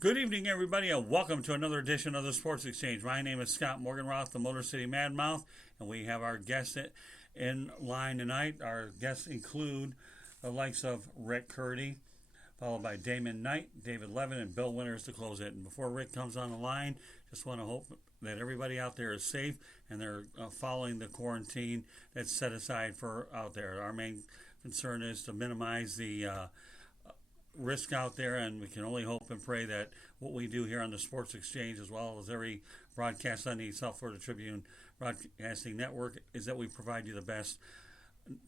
Good evening, everybody, and welcome to another edition of the Sports Exchange. My name is Scott Morganroth, the Motor City Mad Mouth, and we have our guests in line tonight. Our guests include the likes of Rick Curdy, followed by Damon Knight, David Levin, and Bill Winters to close it. And before Rick comes on the line, just want to hope that everybody out there is safe and they're following the quarantine that's set aside for out there. Our main concern is to minimize the risk out there, and we can only hope and pray that what we do here on the Sports Exchange, as well as every broadcast on the South Florida Tribune Broadcasting Network, is that we provide you the best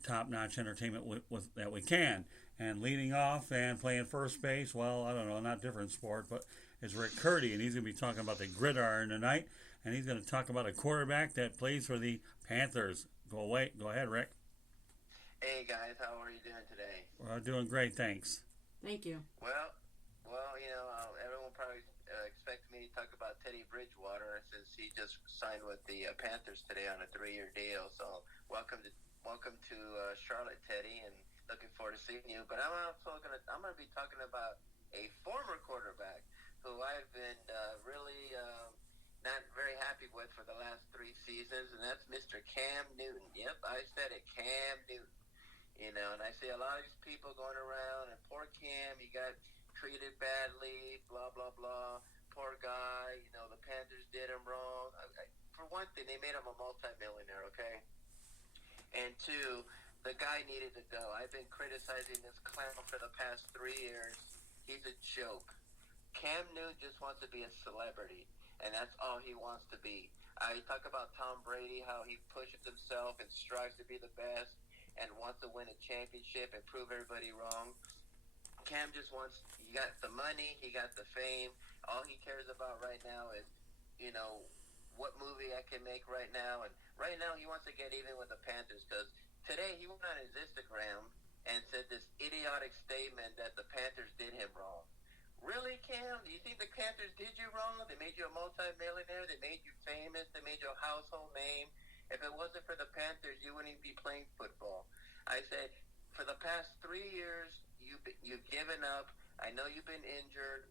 top-notch entertainment that we can. And leading off and playing first base, well, I don't know, not different sport, but is Rick Curdy, and he's going to be talking about the gridiron tonight, and he's going to talk about a quarterback that plays for the Panthers. Go ahead, Rick. Hey guys, how are you doing today? We're doing great, thanks. Thank you. Well, everyone probably expects me to talk about Teddy Bridgewater since he just signed with the Panthers today on a 3-year deal. So welcome to Charlotte, Teddy, and looking forward to seeing you. But I'm gonna be talking about a former quarterback who I've been really not very happy with for the last 3 seasons, and that's Mr. Cam Newton. Yep, I said it, Cam Newton. And I see a lot of these people going around, and poor Cam, he got treated badly, blah, blah, blah. Poor guy, the Panthers did him wrong. For one thing, they made him a multimillionaire, okay? And two, the guy needed to go. I've been criticizing this clown for the past 3 years. He's a joke. Cam Newton just wants to be a celebrity, and that's all he wants to be. I talk about Tom Brady, how he pushes himself and strives to be the best and wants to win a championship and prove everybody wrong. Cam just he got the money, he got the fame. All he cares about right now is, what movie I can make right now. And right now he wants to get even with the Panthers because today he went on his Instagram and said this idiotic statement that the Panthers did him wrong. Really, Cam? Do you think the Panthers did you wrong? They made you a multi-millionaire. They made you famous. They made you a household name. If it wasn't for the Panthers, you wouldn't be playing football. I said, for the past 3 years, you've given up. I know you've been injured,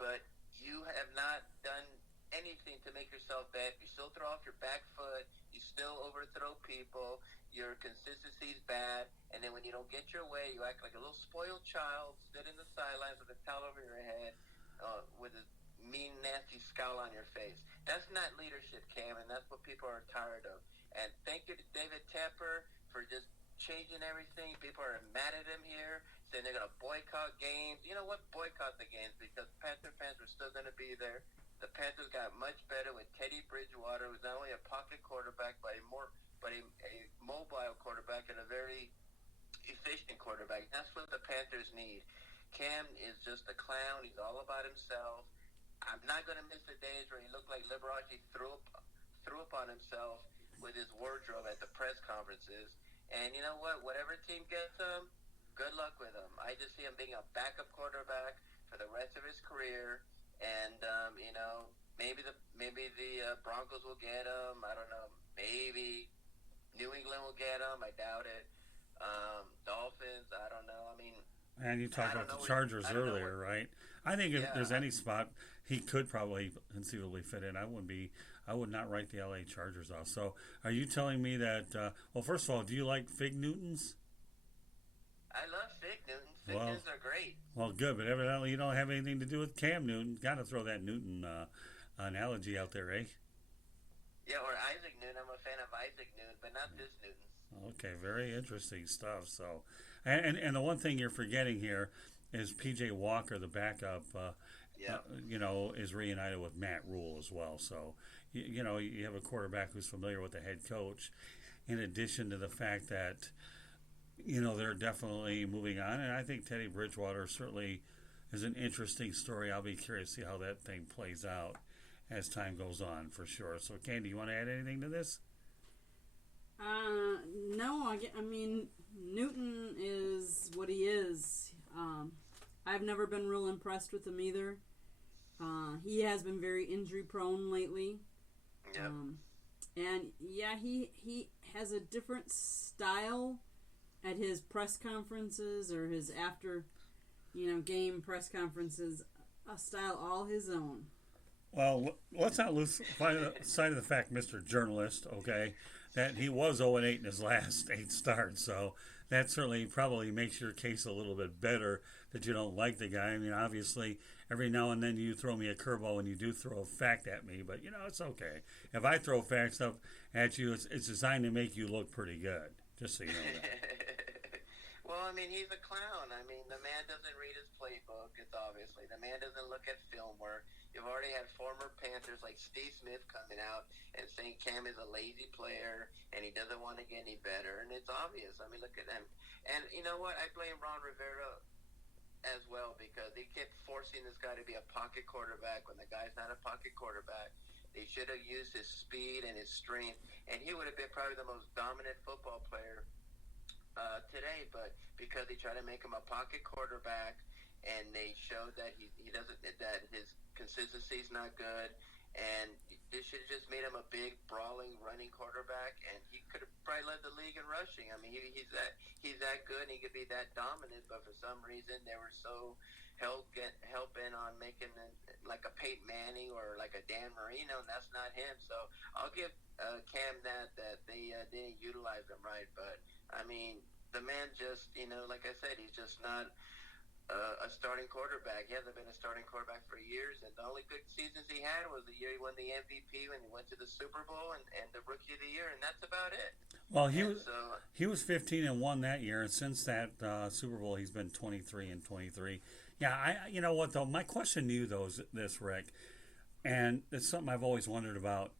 but you have not done anything to make yourself bad. You still throw off your back foot. You still overthrow people. Your consistency is bad. And then when you don't get your way, you act like a little spoiled child, sit in the sidelines with a towel over your head, with a mean, nasty scowl on your face. That's not leadership, Cam, and that's what people are tired of. And thank you to David Tepper for just changing everything. People are mad at him here, saying they're going to boycott games. You know what? Boycott the games because Panther fans are still going to be there. The Panthers got much better with Teddy Bridgewater, who's not only a pocket quarterback, but a mobile quarterback and a very efficient quarterback. That's what the Panthers need. Cam is just a clown. He's all about himself. I'm not going to miss the days where he looked like Liberace threw up on himself with his wardrobe at the press conferences. And you know what? Whatever team gets him, good luck with him. I just see him being a backup quarterback for the rest of his career. And, maybe the Broncos will get him. I don't know. Maybe New England will get him. I doubt it. Dolphins, I don't know. I mean, and you talked about the Chargers earlier, right? I think if there's any spot he could probably conceivably fit in, I would not write the LA Chargers off. So are you telling me that, well, first of all, do you like Fig Newtons? I love Fig Newtons. Fig Newtons are great. Well, good, but evidently you don't have anything to do with Cam Newton. Got to throw that Newton analogy out there, eh? Yeah, or Isaac Newton. I'm a fan of Isaac Newton, but not this Newton. Okay, very interesting stuff. So, and the one thing you're forgetting here is P.J. Walker, the backup, is reunited with Matt Rule as well. So, you have a quarterback who's familiar with the head coach, in addition to the fact that, they're definitely moving on. And I think Teddy Bridgewater certainly is an interesting story. I'll be curious to see how that thing plays out as time goes on, for sure. So, Candy, you want to add anything to this? No, I mean, Newton is what he is. I've never been real impressed with him either. He has been very injury prone lately. Yep. And yeah, he has a different style at his press conferences or his after, game press conferences. A style all his own. Well, let's not lose sight of the fact, Mr. Journalist, okay, that he was 0-8 in his last 8 starts. So that certainly probably makes your case a little bit better that you don't like the guy. I mean, obviously, every now and then you throw me a curveball and you do throw a fact at me, but, it's okay. If I throw facts up at you, it's designed to make you look pretty good, just so you know that. Well, I mean, he's a clown. I mean, the man doesn't read his playbook, it's obviously. The man doesn't look at film work. You've already had former Panthers like Steve Smith coming out and saying Cam is a lazy player and he doesn't want to get any better, and it's obvious. I mean, look at him. And you know what? I blame Ron Rivera as well because he kept forcing this guy to be a pocket quarterback when the guy's not a pocket quarterback. They should have used his speed and his strength, and he would have been probably the most dominant football player today, but because they try to make him a pocket quarterback and they showed that he doesn't, that his consistency is not good, and they should have just made him a big brawling running quarterback, and he could have probably led the league in rushing. I mean, he's that good and he could be that dominant, but for some reason they were so hell-bent on making like a Peyton Manning or like a Dan Marino, and that's not him. So I'll give Cam that they didn't utilize him right, but I mean, the man just, like I said, he's just not a starting quarterback. He hasn't been a starting quarterback for years, and the only good seasons he had was the year he won the MVP when he went to the Super Bowl and the Rookie of the Year, and that's about it. Well, he was 15-1 that year, and since that Super Bowl, he's been 23-23. Yeah, you know what though? My question to you though is this, Rick, and it's something I've always wondered about.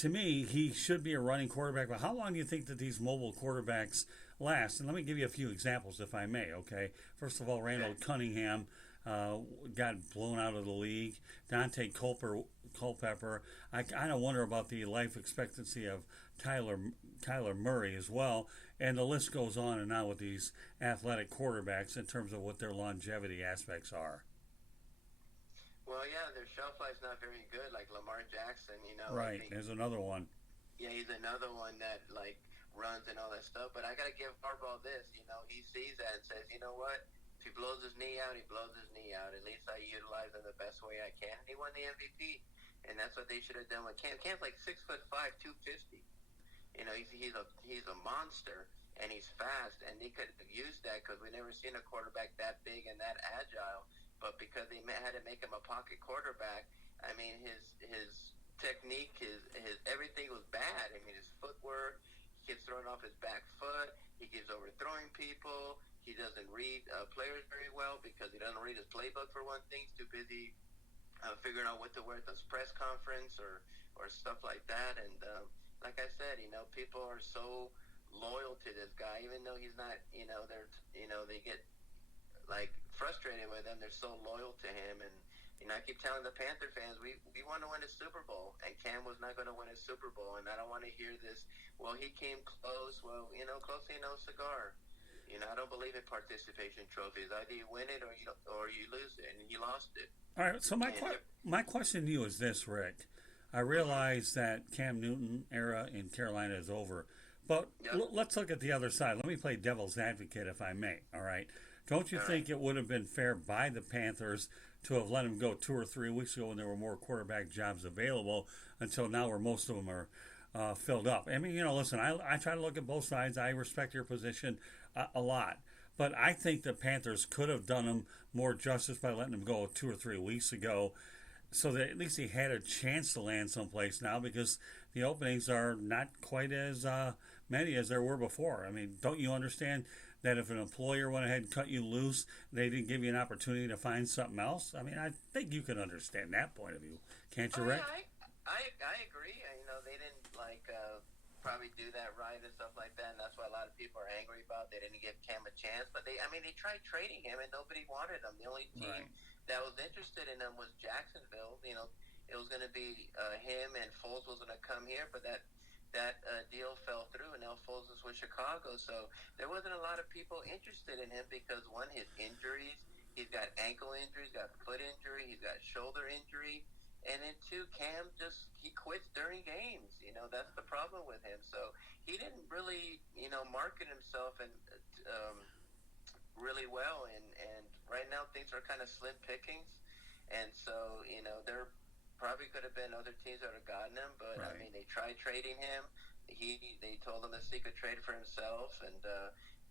To me, he should be a running quarterback, but how long do you think that these mobile quarterbacks last? And let me give you a few examples, if I may, okay? First of all, Randall Cunningham got blown out of the league. Dante Culpepper. I kind of wonder about the life expectancy of Kyler Murray as well. And the list goes on and on with these athletic quarterbacks in terms of what their longevity aspects are. Well, yeah, their shelf life's not very good, like Lamar Jackson, Right, there's another one. Yeah, he's another one that, runs and all that stuff. But I got to give Harbaugh this. He sees that and says, you know what? If he blows his knee out, he blows his knee out. At least I utilize him the best way I can. He won the MVP, and that's what they should have done with Cam. Cam's like 6'5", 250. He's a monster, and he's fast, and they could have used that because we've never seen a quarterback that big and that agile. But because they had to make him a pocket quarterback, I mean, his technique, his everything was bad. I mean, his footwork, he keeps throwing off his back foot. He keeps overthrowing people. He doesn't read players very well because he doesn't read his playbook, for one thing. He's too busy figuring out what to wear at this press conference or stuff like that. And like I said, people are so loyal to this guy, even though he's not, they get frustrated with him. They're so loyal to him, and I keep telling the Panther fans, we want to win a Super Bowl, and Cam was not going to win a Super Bowl, and I don't want to hear this. Well, he came close. Well, close ain't no cigar. I don't believe in participation trophies. Either you win it or you lose it, and he lost it. All right. So my question to you is this, Rick. I realize that Cam Newton era in Carolina is over, but let's look at the other side. Let me play devil's advocate, if I may. All right. Don't you think it would have been fair by the Panthers to have let him go 2 or 3 weeks ago when there were more quarterback jobs available until now where most of them are filled up? I mean, listen, I try to look at both sides. I respect your position a lot. But I think the Panthers could have done him more justice by letting him go 2 or 3 weeks ago so that at least he had a chance to land someplace now because the openings are not quite as many as there were before. I mean, don't you understand that if an employer went ahead and cut you loose, they didn't give you an opportunity to find something else? I mean, I think you can understand that point of view. Can't you, Rick? Yeah, I agree. They didn't, probably do that right and stuff like that, and that's why a lot of people are angry about. They didn't give Cam a chance, but they tried trading him, and nobody wanted him. The only team that was interested in him was Jacksonville. It was going to be him, and Foles was going to come here, but that deal fell through, and now Foles is with Chicago. So there wasn't a lot of people interested in him because, one, his injuries. He's got ankle injuries, got foot injury, he's got shoulder injury. And then, two, Cam he quits during games. That's the problem with him. So he didn't really, market himself and really well, and right now things are kind of slim pickings, and so there probably could have been other teams that would have gotten him, but I Right. mean they tried trading him. They told him to seek a trade for himself, and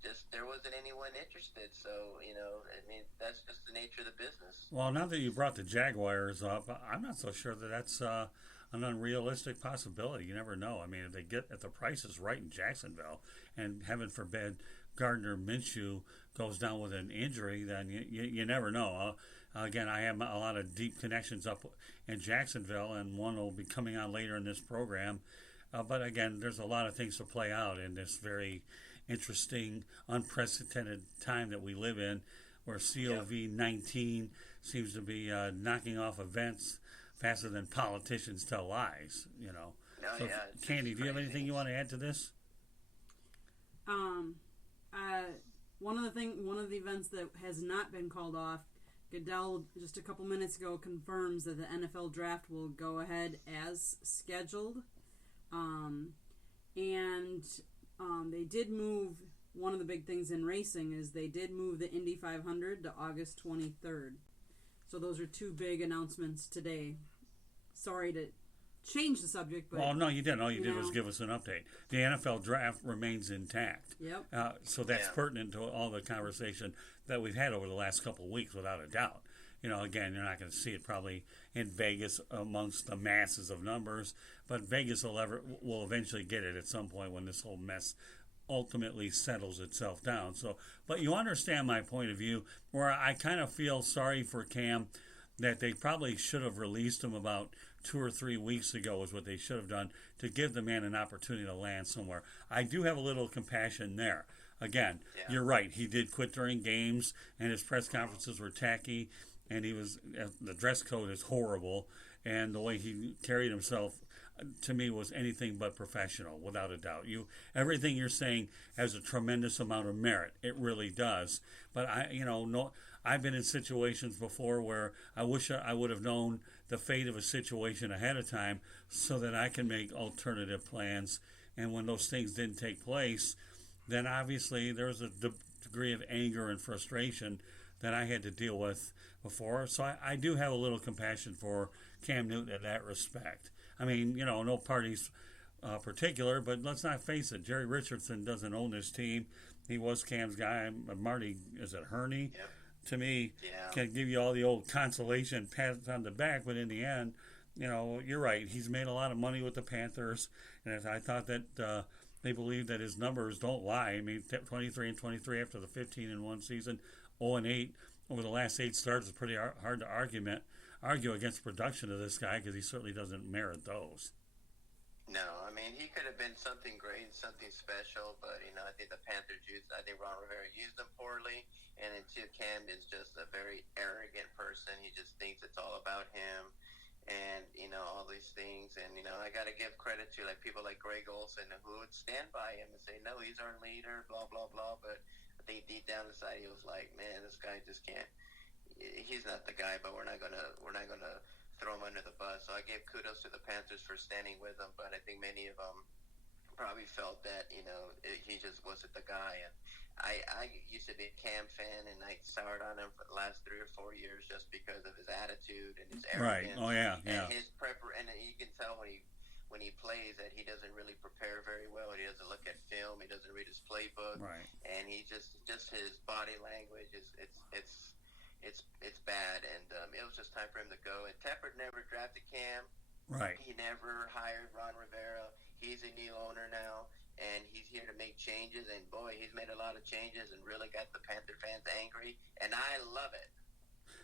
just there wasn't anyone interested. So I mean that's just the nature of the business. Well, now that you brought the Jaguars up, I'm not so sure that that's an unrealistic possibility. You never know. I mean, if the price is right in Jacksonville, and heaven forbid Gardner Minshew goes down with an injury, then you never know. Again, I have a lot of deep connections up in Jacksonville, and one will be coming on later in this program. But again, there's a lot of things to play out in this very interesting, unprecedented time that we live in, where COVID-19 seems to be knocking off events faster than politicians tell lies. No, So, yeah, Candy, it's do you have crazy. anything you want to add to this? Um, one of the events that has not been called off, Goodell just a couple minutes ago confirms that the NFL draft will go ahead as scheduled. And they did move, one of the big things in racing is they did move the Indy 500 to August 23rd. So those are two big announcements today. Sorry to change the subject, but... Well, no, you didn't. All you did was know. give us an update. The NFL draft remains intact. Yep. So that's Yeah. pertinent to all the conversation that we've had over the last couple of weeks, without a doubt. Again, you're not going to see it probably in Vegas amongst the masses of numbers, but Vegas will eventually get it at some point when this whole mess ultimately settles itself down. So, but you understand my point of view, where I kind of feel sorry for Cam, that they probably should have released him about 2 or 3 weeks ago, is what they should have done, to give the man an opportunity to land somewhere. I do have a little compassion there. Again, Yeah. You're right. He did quit during games, and his press conferences were tacky, and the dress code is horrible, and the way he carried himself, to me, was anything but professional, without a doubt. Everything you're saying has a tremendous amount of merit. It really does. But I've been in situations before where I wish I would have known the fate of a situation ahead of time, so that I can make alternative plans. And when those things didn't take place, then obviously there was a degree of anger and frustration that I had to deal with before. So I do have a little compassion for Cam Newton in that respect. I mean, no parties particular, but let's not face it. Jerry Richardson doesn't own this team. He was Cam's guy. Marty, is it Herney? Yep. To me, Yeah. can give you all the old consolation pats on the back, but in the end, you're right. He's made a lot of money with the Panthers, and I thought that they believe that his numbers don't lie. I mean, 23-23 after the 15-1 season, 0-8 over the last 8 starts is pretty hard to argue against production of this guy, because he certainly doesn't merit those. No, I mean he could have been something great, something special, but I think the Panthers I think Ron Rivera used them poorly, and then too, Cam is just a very arrogant person. He just thinks it's all about him, and all these things, and I got to give credit to people like Greg Olson, who would stand by him and say, no, he's our leader, blah blah blah. But I think deep down inside he was like, man, this guy just can't. He's not the guy, but we're not gonna throw him under the bus. So I gave kudos to the Panthers for standing with him, but I think many of them probably felt that he just wasn't the guy. And I used to be a Cam fan, and I soured on him for the last 3 or 4 years just because of his attitude and his Right. arrogance. Oh yeah. And his and you can tell when he plays that he doesn't really prepare very well. He doesn't look at film. He doesn't read his playbook. Right. And he just his body language is it's bad, and it was just time for him to go. And Tepper never drafted Cam. Right. He never hired Ron Rivera. He's a new owner now, and he's here to make changes. And boy, he's made a lot of changes and really got the Panther fans angry, and I love it.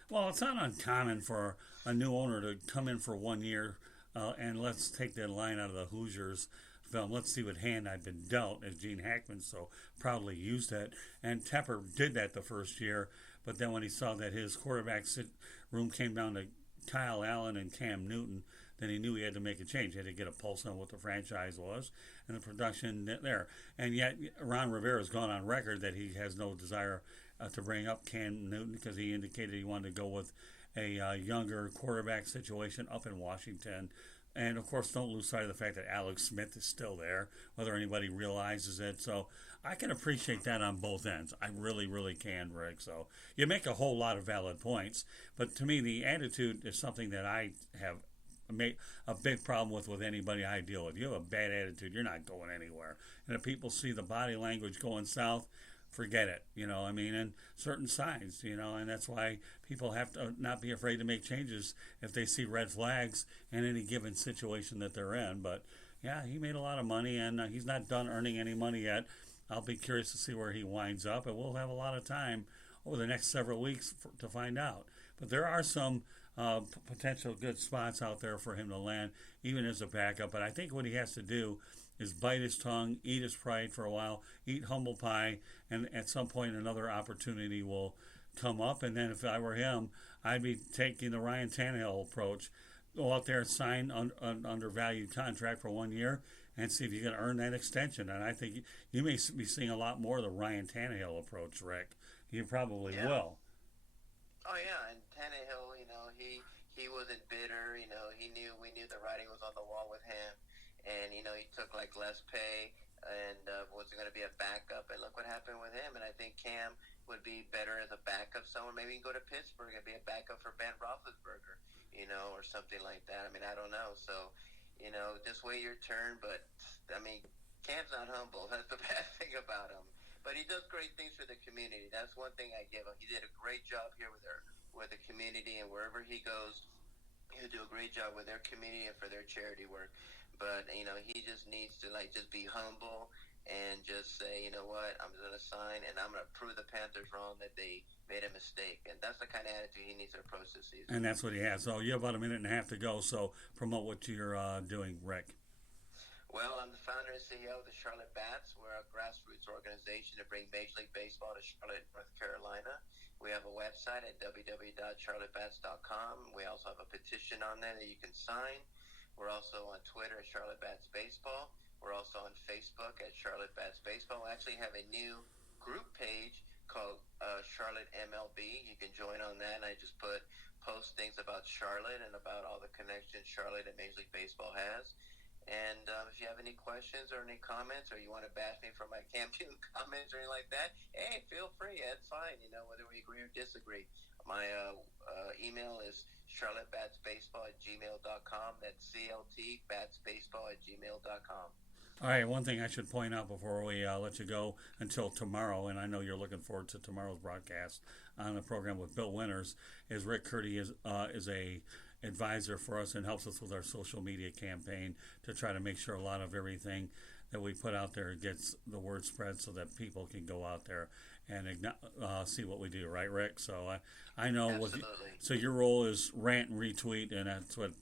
Well, it's not uncommon for a new owner to come in for 1 year, and let's take that line out of the Hoosiers film. Let's see what hand I've been dealt, as Gene Hackman so proudly used it. And Tepper did that the first year, but then when he saw that his quarterback room came down to Kyle Allen and Cam Newton, then he knew he had to make a change. He had to get a pulse on what the franchise was and the production there. And yet Ron Rivera has gone on record that he has no desire to bring up Cam Newton, because he indicated he wanted to go with a younger quarterback situation up in Washington. And of course, don't lose sight of the fact that Alex Smith is still there, whether anybody realizes it. So I can appreciate that on both ends. I really, really can, Rick. So you make a whole lot of valid points. But to me, the attitude is something that I have made a big problem with anybody I deal with. You have a bad attitude, you're not going anywhere. And if people see the body language going south, forget it, and certain signs, and that's why people have to not be afraid to make changes if they see red flags in any given situation that they're in. But yeah, he made a lot of money, and he's not done earning any money yet. I'll be curious to see where he winds up, and we'll have a lot of time over the next several weeks to find out. But there are some potential good spots out there for him to land, even as a backup. But I think what he has to do is bite his tongue, eat his pride for a while, eat humble pie, and at some point another opportunity will come up. And then if I were him, I'd be taking the Ryan Tannehill approach. Go out there and sign an undervalued contract for 1 year and see if you can earn that extension. And I think you may be seeing a lot more of the Ryan Tannehill approach, Rick. You probably will. Oh, yeah, and Tannehill, he wasn't bitter. We knew the writing was on the wall with him. And, he took, less pay and was going to be a backup. And look what happened with him. And I think Cam would be better as a backup somewhere. Maybe he can go to Pittsburgh and be a backup for Ben Roethlisberger, or something like that. I don't know. So, just wait your turn. But, Cam's not humble. That's the bad thing about him. But he does great things for the community. That's one thing I give him. He did a great job here with the community. And wherever he goes, he'll do a great job with their community and for their charity work. But, he just needs to, just be humble and just say, you know what, I'm going to sign and I'm going to prove the Panthers wrong that they made a mistake. And that's the kind of attitude he needs to approach this season. And that's what he has. So you have about a minute and a half to go. So promote what you're doing, Rick. Well, I'm the founder and CEO of the Charlotte Bats. We're a grassroots organization to bring Major League Baseball to Charlotte, North Carolina. We have a website at www.charlottebats.com. We also have a petition on there that you can sign. We're also on Twitter at Charlotte Bats Baseball. We're also on Facebook at Charlotte Bats Baseball. We actually have a new group page called Charlotte MLB. You can join on that, and I just post things about Charlotte and about all the connections Charlotte and Major League Baseball has. And if you have any questions or any comments, or you want to bash me for my Cam Newton comments or anything like that, hey, feel free. That's fine, whether we agree or disagree. My email is charlottebatsbaseball@gmail.com. That's CLTbatsbaseball@gmail.com. All right, one thing I should point out before we let you go until tomorrow, and I know you're looking forward to tomorrow's broadcast on the program with Bill Winters, is Rick Curdy is a advisor for us and helps us with our social media campaign to try to make sure a lot of everything that we put out there gets the word spread so that people can go out there and see what we do, right, Rick? So I know so your role is rant and retweet, and that's what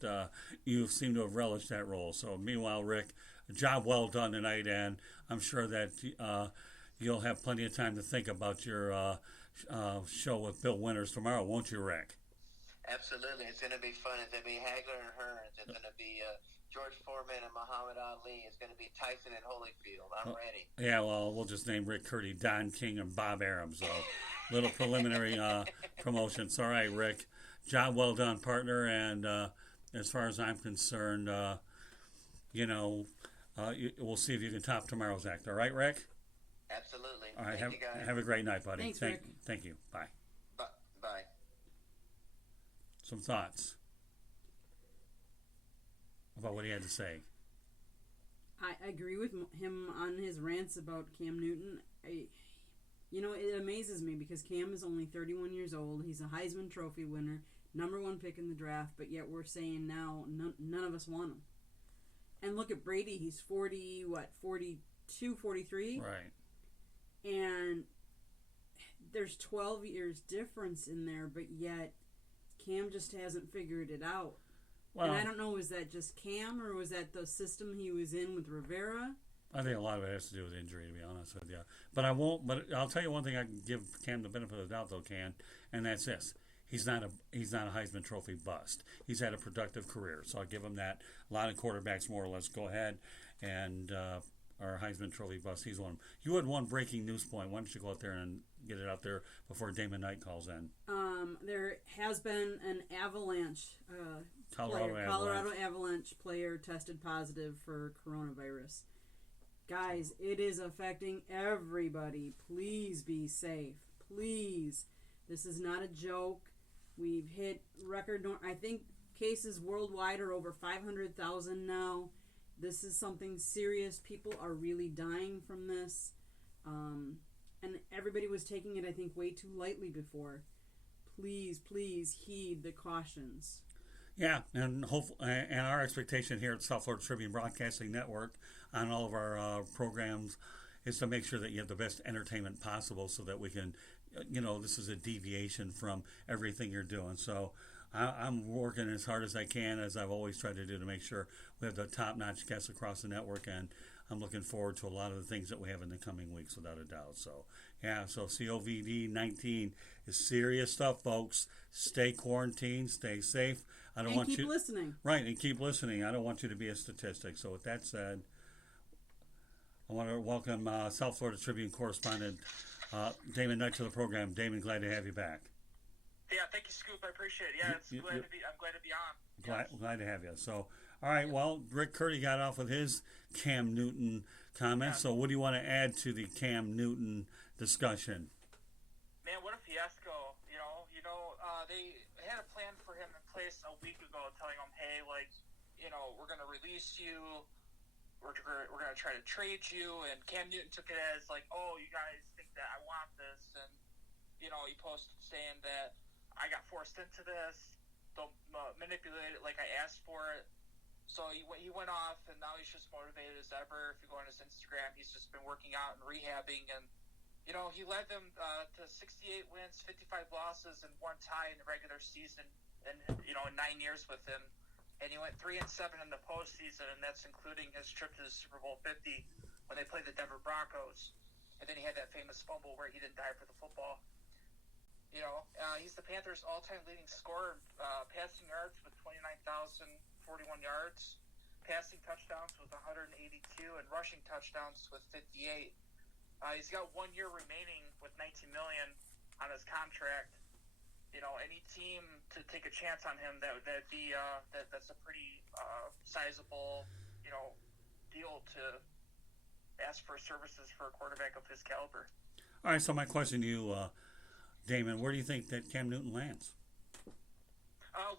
you seem to have relished that role. So meanwhile, Rick, a job well done tonight, and I'm sure that you'll have plenty of time to think about your show with Bill Winters tomorrow, won't you, Rick? Absolutely. It's going to be fun. It's going to be Hagler and Hearns. It's going to be George Foreman and Muhammad Ali. It's going to be Tyson and Holyfield. I'm ready. Yeah, well, we'll just name Rick Curdy, Don King, and Bob Arum. So little preliminary promotions. All right, Rick. Job well done, partner. And as far as I'm concerned, we'll see if you can top tomorrow's act. All right, Rick? Absolutely. All right, Thank you, guys. Have a great night, buddy. Thanks, Rick. Thank you. Bye. Bye. Some thoughts about what he had to say. I agree with him on his rants about Cam Newton. It amazes me because Cam is only 31 years old. He's a Heisman Trophy winner, #1 pick in the draft, but yet we're saying now none of us want him. And look at Brady. He's 42, 43? Right. And there's 12 years difference in there, but yet Cam just hasn't figured it out. Well, and I don't know, is that just Cam or was that the system he was in with Rivera? I think a lot of it has to do with injury, to be honest with you. But I'll tell you one thing I can give Cam the benefit of the doubt, though, and that's this. He's not a Heisman Trophy bust. He's had a productive career, so I'll give him that. A lot of quarterbacks more or less go ahead and are Heisman Trophy bust. He's one. You had one breaking news point. Why don't you go out there and get it out there before Damon Knight calls in. There has been an Avalanche, Colorado Avalanche player tested positive for coronavirus. Guys, it is affecting everybody. Please be safe. Please. This is not a joke. We've hit record, I think cases worldwide are over 500,000 now. This is something serious. People are really dying from this. And everybody was taking it, I think, way too lightly before. Please, please heed the cautions. Yeah, and our expectation here at South Florida Tribune Broadcasting Network on all of our programs is to make sure that you have the best entertainment possible so that we can, this is a deviation from everything you're doing. So I'm working as hard as I can, as I've always tried to do, to make sure we have the top-notch guests across the network, and I'm looking forward to a lot of the things that we have in the coming weeks, without a doubt. So, so COVID-19 is serious stuff, folks. Stay quarantined, stay safe. Keep listening. Right, and keep listening. I don't want you to be a statistic. So with that said, I want to welcome South Florida Tribune correspondent Damon Knight to the program. Damon, glad to have you back. Yeah, thank you, Scoop. I appreciate it. Yeah, I'm glad to be on. Glad to have you. So, all right, well, Rick Curdy got off with his Cam Newton comments. Yeah. So what do you want to add to the Cam Newton discussion? Man, what a fiasco. They had a plan for him in place a week ago, telling him, hey, we're going to release you. We're going to try to trade you. And Cam Newton took it as oh, you guys think that I want this. And, he posted saying that I got forced into this. Don't manipulate it like I asked for it. So he went off, and now he's just motivated as ever. If you go on his Instagram, he's just been working out and rehabbing. And, he led them to 68 wins, 55 losses, and 1 tie in the regular season, and in 9 years with him. And he went 3-7 in the postseason, and that's including his trip to the Super Bowl 50 when they played the Denver Broncos. And then he had that famous fumble where he didn't dive for the football. He's the Panthers' all-time leading scorer, passing yards with 29,041 yards, passing touchdowns with 182, and rushing touchdowns with 58. He's got 1 year remaining with $19 million on his contract. Any team to take a chance on him, that's a pretty sizable, deal to ask for services for a quarterback of his caliber. All right, so my question to you, Damon, where do you think that Cam Newton lands?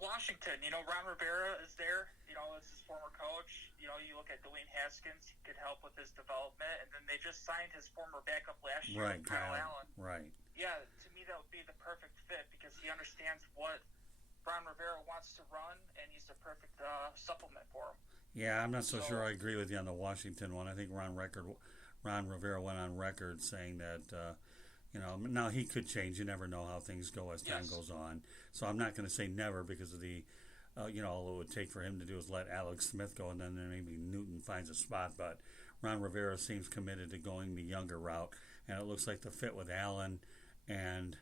Washington. Ron Rivera is there. As his former coach. You look at Dwayne Haskins, he could help with his development. And then they just signed his former backup last year, right, Kyle Allen. Right. Yeah, to me that would be the perfect fit because he understands what Ron Rivera wants to run, and he's the perfect supplement for him. Yeah, I'm not so sure I agree with you on the Washington one. I think Ron Rivera went on record saying that now he could change. You never know how things go as time goes on. So I'm not going to say never because of the, all it would take for him to do is let Alex Smith go and then maybe Newton finds a spot. But Ron Rivera seems committed to going the younger route. And it looks like the fit with Allen and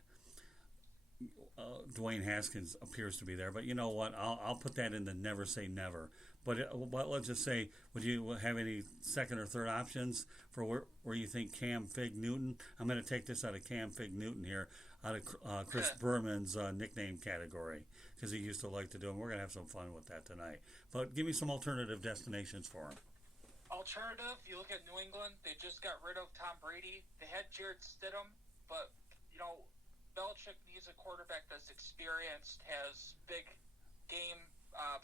Dwayne Haskins appears to be there. But you know what? I'll put that in the never say never. But let's just say, would you have any second or third options for where you think Cam Fig Newton? I'm going to take this out of Cam Fig Newton here, out of Chris Berman's nickname category, because he used to like to do them. We're going to have some fun with that tonight. But give me some alternative destinations for him. Alternative, you look at New England, they just got rid of Tom Brady. They had Jarrett Stidham, but, Belichick needs a quarterback that's experienced, has big game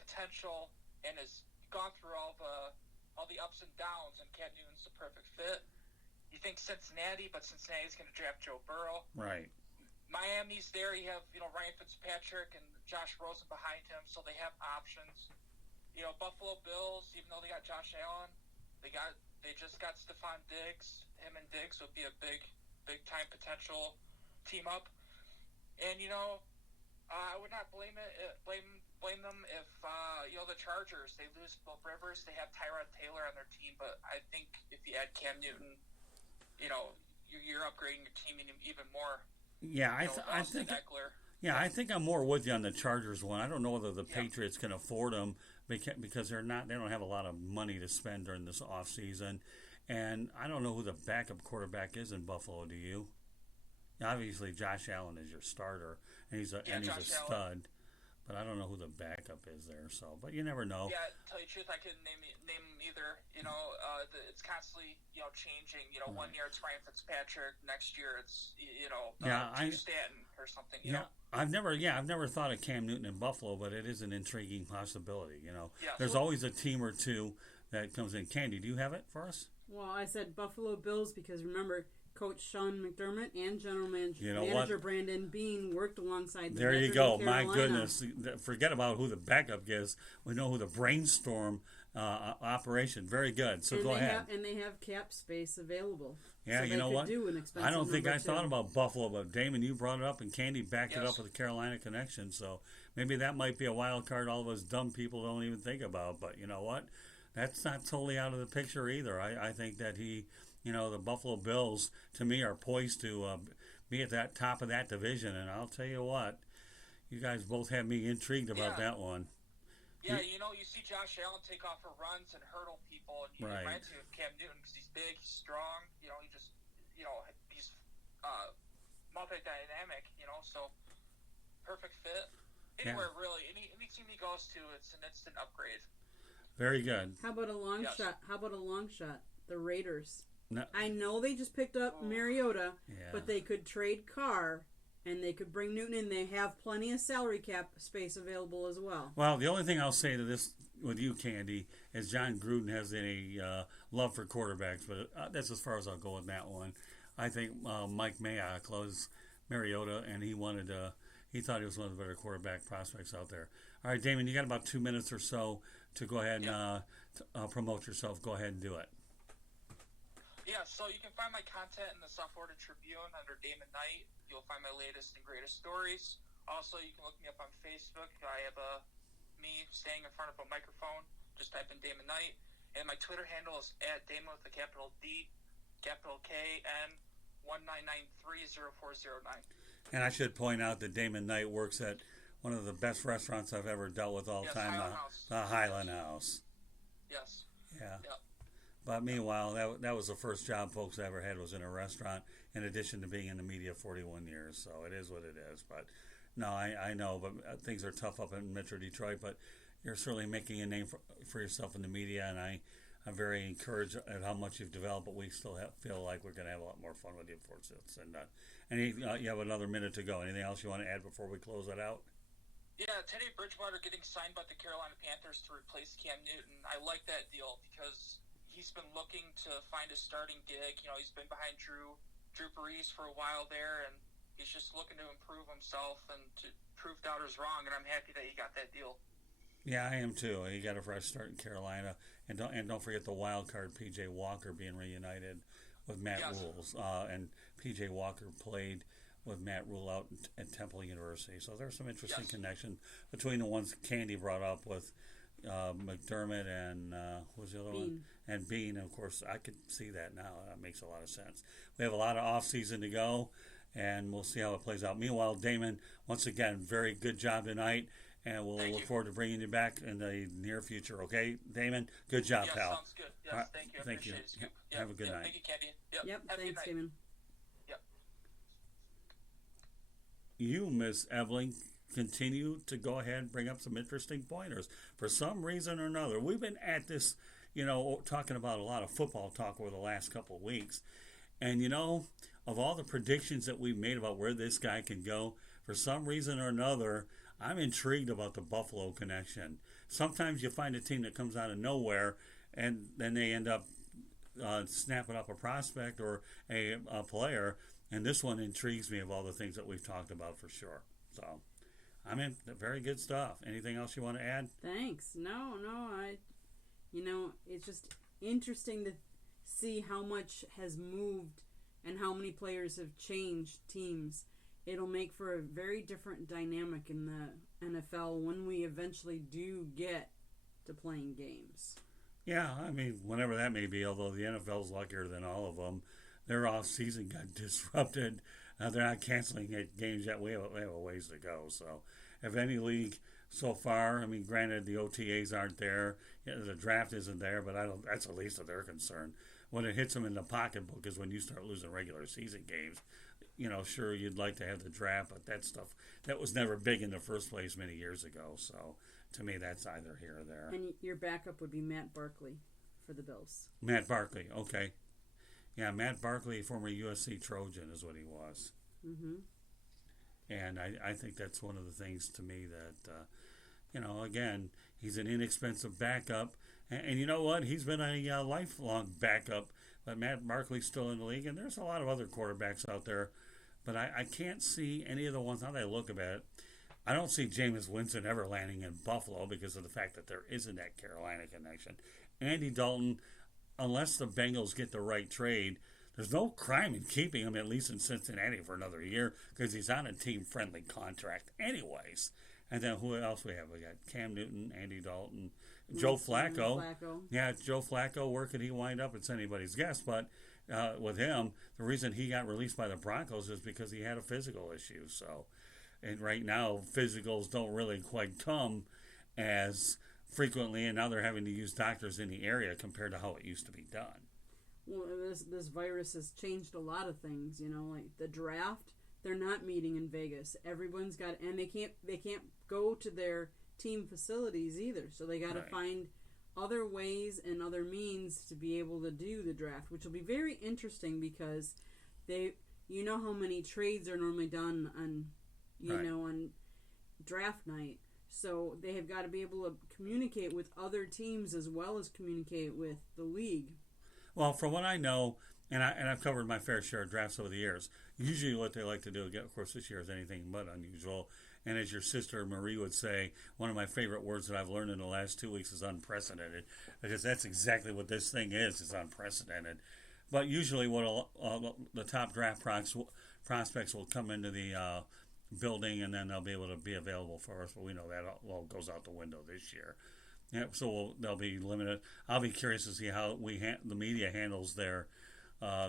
potential, and has gone through all the ups and downs, and Cam Newton's the perfect fit. You think Cincinnati, but Cincinnati's going to draft Joe Burrow. Right. Miami's there. You have, Ryan Fitzpatrick and Josh Rosen behind him, so they have options. Buffalo Bills, even though they got Josh Allen, they just got Stephon Diggs. Him and Diggs would be a big time potential team up. And I would not blame them if the Chargers, they lose Phil Rivers, they have Tyrod Taylor on their team, but I think if you add Cam Newton, you're upgrading your team even more. Yeah, I think I'm more with you on the Chargers one. I don't know whether the Patriots can afford them because they don't have a lot of money to spend during this off season, and I don't know who the backup quarterback is in Buffalo. Do you? Obviously, Josh Allen is your starter, and he's a Josh stud. Allen. But I don't know who the backup is there. So, but you never know. Yeah, to tell you the truth, I couldn't name them either. It's constantly changing. Right. 1 year it's Ryan Fitzpatrick, next year it's Stanton or something. You know. I've never thought of Cam Newton in Buffalo, but it is an intriguing possibility. Yeah, There's always a team or two that comes in. Candy, do you have it for us? Well, I said Buffalo Bills because remember, Coach Sean McDermott and General You know Manager what? Brandon Bean worked alongside the There you veteran go. in My Carolina. goodness. Forget about who the backup is. We know who the brainstorm operation. Very good. So And go they ahead. and they have cap space available. Yeah, so you they know could what? Do an expensive I don't think I number thought two. about Buffalo, but Damon, you brought it up, and Candy backed it Yes. up with the Carolina connection. So maybe that might be a wild card all of us dumb people don't even think about. But you know what? That's not totally out of the picture either. I think that the Buffalo Bills, to me, are poised to be at that top of that division. And I'll tell you what, you guys both have me intrigued about that one. Yeah, you see Josh Allen take off for runs and hurdle people, and he Right. reminds me of Cam Newton because he's big, he's strong. He's multi-dynamic. So perfect fit. Anywhere really, any team he goes to, it's an instant upgrade. Very good. How about a long Yes. shot? How about a long shot? The Raiders. No, I know they just picked up Mariota, yeah. but they could trade Carr, and they could bring Newton in. They have plenty of salary cap space available as well. Well, the only thing I'll say to this with you, Candy, is John Gruden has a love for quarterbacks, but that's as far as I'll go with that one. I think Mike Mayock loves Mariota, and he thought he was one of the better quarterback prospects out there. All right, Damon, you got about 2 minutes or so to go ahead and promote yourself. Go ahead and do it. Yeah, so you can find my content in the South Florida Tribune under Damon Knight. You'll find my latest and greatest stories. Also, you can look me up on Facebook. I have me standing in front of a microphone. Just type in Damon Knight. And my Twitter handle is @Damon with a capital D, capital KN 19930409. And I should point out that Damon Knight works at one of the best restaurants I've ever dealt with all Yes, time, Highland House. the Highland House. Yes. Yeah. Yep. But meanwhile, that was the first job folks ever had was in a restaurant, in addition to being in the media 41 years. So it is what it is. But no, I know, but things are tough up in Metro Detroit. But you're certainly making a name for yourself in the media, and I'm very encouraged at how much you've developed. But we still feel like we're going to have a lot more fun with you for this. And you have another minute to go. Anything else you want to add before we close it out? Yeah, Teddy Bridgewater getting signed by the Carolina Panthers to replace Cam Newton. I like that deal because he's been looking to find a starting gig. He's been behind Drew Brees for a while there, and he's just looking to improve himself and to prove doubters wrong. And I'm happy that he got that deal. Yeah, I am too. He got a fresh start in Carolina, and don't forget the wild card P.J. Walker being reunited with Matt Rule's, and P.J. Walker played with Matt Rule out at Temple University. So there's some interesting connection between the ones Candy brought up with McDermott and what was the other one? And Bean. Of course, I could see that now. That makes a lot of sense. We have a lot of off season to go, and we'll see how it plays out. Meanwhile, Damon, once again, very good job tonight, and we'll look forward to bringing you back in the near future. Okay, Damon? Good job, pal. Sounds good. Yes, right, thank you. I thank you. appreciate it. Have a good night. Thank you, Candy. Yep, Yep, have a good thanks, night. Damon. You, Miss Evelyn, continue to go ahead and bring up some interesting pointers. For some reason or another, we've been at this, talking about a lot of football talk over the last couple of weeks. And, of all the predictions that we've made about where this guy can go, for some reason or another, I'm intrigued about the Buffalo connection. Sometimes you find a team that comes out of nowhere, and then they end up snapping up a prospect or a player. And this one intrigues me of all the things that we've talked about for sure. So, very good stuff. Anything else you want to add? Thanks. No, it's just interesting to see how much has moved and how many players have changed teams. It'll make for a very different dynamic in the NFL when we eventually do get to playing games. Yeah, whenever that may be, although the NFL's luckier than all of them. Their off season got disrupted. They're not canceling games yet. We have a ways to go. So, if any league so far, granted the OTAs aren't there, the draft isn't there, but that's the least of their concern. When it hits them in the pocketbook is when you start losing regular season games. sure you'd like to have the draft, but that stuff that was never big in the first place many years ago. So to me, that's either here or there. And your backup would be Matt Barkley for the Bills. Matt Barkley, okay. Yeah, Matt Barkley, former USC Trojan, is what he was. Mm-hmm. And I think that's one of the things to me that, again, he's an inexpensive backup. And you know what? He's been a lifelong backup. But Matt Barkley's still in the league. And there's a lot of other quarterbacks out there. But I can't see any of the ones, now that I look at it, I don't see Jameis Winston ever landing in Buffalo because of the fact that there isn't that Carolina connection. Andy Dalton, unless the Bengals get the right trade, there's no crime in keeping him, at least in Cincinnati, for another year because he's on a team-friendly contract anyways. And then who else we have? We got Cam Newton, Andy Dalton, Joe Flacco. Yeah, Joe Flacco, where could he wind up? It's anybody's guess. But with him, the reason he got released by the Broncos is because he had a physical issue. So, and right now, physicals don't really quite come as frequently, and now they're having to use doctors in the area compared to how it used to be done. Well, this virus has changed a lot of things. Like the draft. They're not meeting in Vegas. Everyone's got, and they can't go to their team facilities either. So they got to find other ways and other means to be able to do the draft, which will be very interesting because how many trades are normally done on, on draft night. So they have got to be able to communicate with other teams as well as communicate with the league. Well, from what I know, and I've covered my fair share of drafts over the years, usually what they like to do, of course this year is anything but unusual, and as your sister Marie would say, one of my favorite words that I've learned in the last 2 weeks is unprecedented, because that's exactly what this thing is unprecedented. But usually what the top draft prospects will come into the building, and then they'll be able to be available for us, but we know that all goes out the window this year. Yeah, so they'll be limited. I'll be curious to see how the media handles their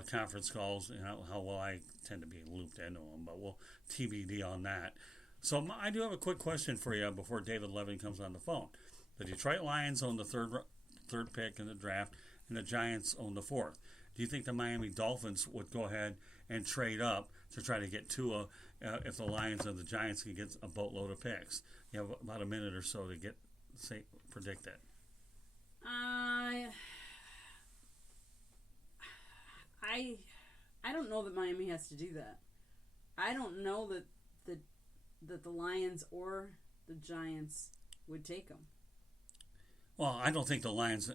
conference calls and how well I tend to be looped into them, but we'll TBD on that. So I do have a quick question for you before David Levin comes on the phone. The Detroit Lions own the third pick in the draft, and the Giants own the fourth. Do you think the Miami Dolphins would go ahead and trade up to try to get Tua if the Lions and the Giants can get a boatload of picks? You have about a minute or so to predict it. I don't know that Miami has to do that. I don't know that the Lions or the Giants would take them. Well, I don't think the Lions.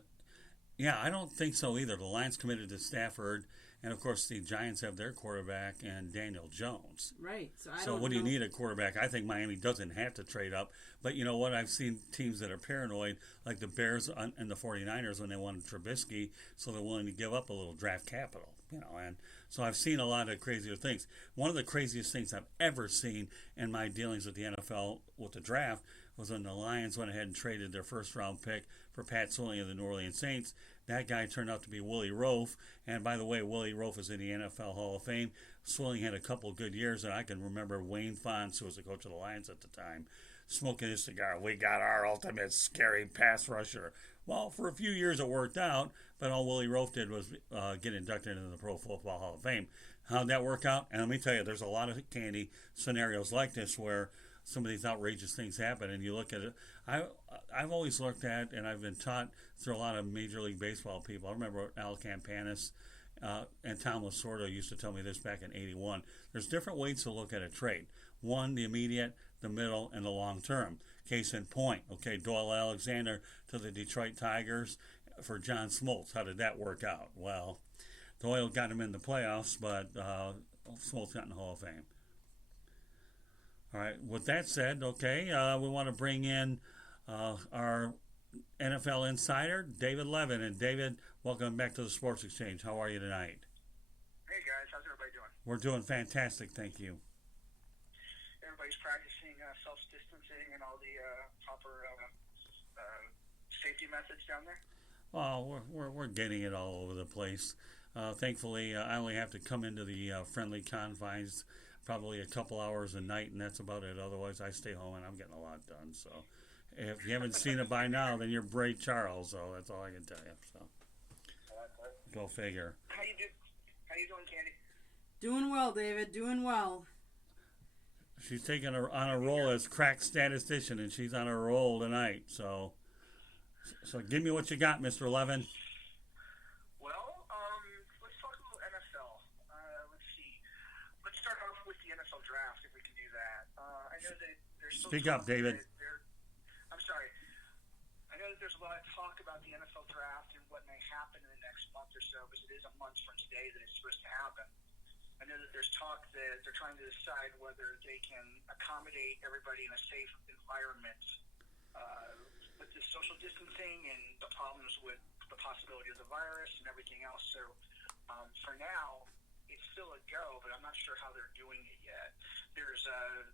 Yeah, I don't think so either. The Lions committed to Stafford, and of course the Giants have their quarterback and Daniel Jones. Right. So what do you need a quarterback? I think Miami doesn't have to trade up. But you know what? I've seen teams that are paranoid, like the Bears and the 49ers when they wanted Trubisky, so they're willing to give up a little draft capital. And so I've seen a lot of crazier things. One of the craziest things I've ever seen in my dealings with the NFL with the draft was when the Lions went ahead and traded their first-round pick for Pat Swilling of the New Orleans Saints. That guy turned out to be Willie Roaf. And by the way, Willie Roaf is in the NFL Hall of Fame. Swilling had a couple of good years, and I can remember Wayne Fonts, who was the coach of the Lions at the time, smoking his cigar. We got our ultimate scary pass rusher. Well, for a few years it worked out, but all Willie Roaf did was get inducted into the Pro Football Hall of Fame. How'd that work out? And let me tell you, there's a lot of candy scenarios like this where some of these outrageous things happen, and you look at it. I've always looked at, and I've been taught through a lot of Major League Baseball people. I remember Al Campanis and Tom Lasorda used to tell me this back in '81. There's different ways to look at a trade. One, the immediate, the middle, and the long term. Case in point, okay, Doyle Alexander to the Detroit Tigers for John Smoltz. How did that work out? Well, Doyle got him in the playoffs, but Smoltz got in the Hall of Fame. All right, with that said, okay, we want to bring in our NFL insider, David Levin. And David, welcome back to the Sports Exchange. How are you tonight? Hey, guys. How's everybody doing? We're doing fantastic, thank you. Everybody's practicing self-distancing and all the proper safety methods down there? Oh, we're getting it all over the place. Thankfully, I only have to come into the friendly confines probably a couple hours a night, and that's about it. Otherwise, I stay home, and I'm getting a lot done. So if you haven't seen it by now, then you're Bray Charles, so that's all I can tell you. So go figure. How you doing, Candy? Doing well, David. Doing well. She's taking her on a roll as crack statistician, and she's on a roll tonight. So give me what you got, Mr. Levin. Well, let's talk a little NFL. Let's see. Let's start off with the NFL draft, if we can do that. I know that there's Speak up, David. I'm sorry. I know that there's a lot of talk about the NFL draft and what may happen in the next month or so, because it is a month from today that it's supposed to happen. I know that there's talk that they're trying to decide whether they can accommodate everybody in a safe environment with the social distancing and the problems with the possibility of the virus and everything else. So for now, it's still a go, but I'm not sure how they're doing it yet. There's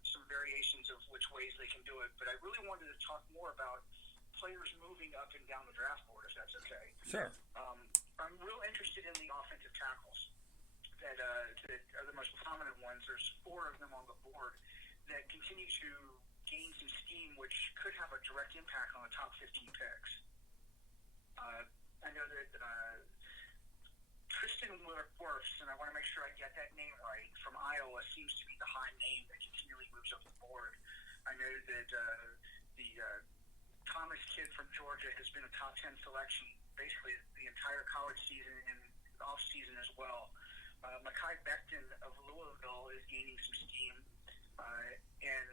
some variations of which ways they can do it, but I really wanted to talk more about players moving up and down the draft board, if that's okay. Sure. I'm real interested in the offensive tackles that are the most prominent ones. There's 4 of them on the board that continue to gain some steam, which could have a direct impact on the top 15 picks. I know that Tristan Wirfs, and I want to make sure I get that name right, from Iowa seems to be the high name that continually moves up the board. I know that the Thomas kid from Georgia has been a top 10 selection basically the entire college season and off season as well. Mekhi Becton of Louisville is gaining some steam, and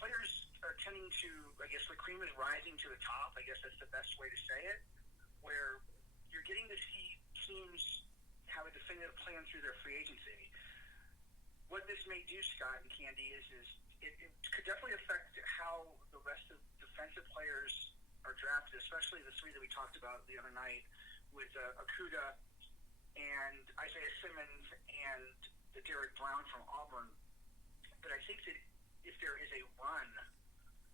players are tending to, I guess, the cream is rising to the top. I guess that's the best way to say it, where you're getting to see teams have a definitive plan through their free agency. What this may do, Scott and Candy, is it could definitely affect how the rest of defensive players are drafted, especially the 3 that we talked about the other night with Okudah and Isaiah Simmons and the Derek Brown from Auburn. But I think that if there is a run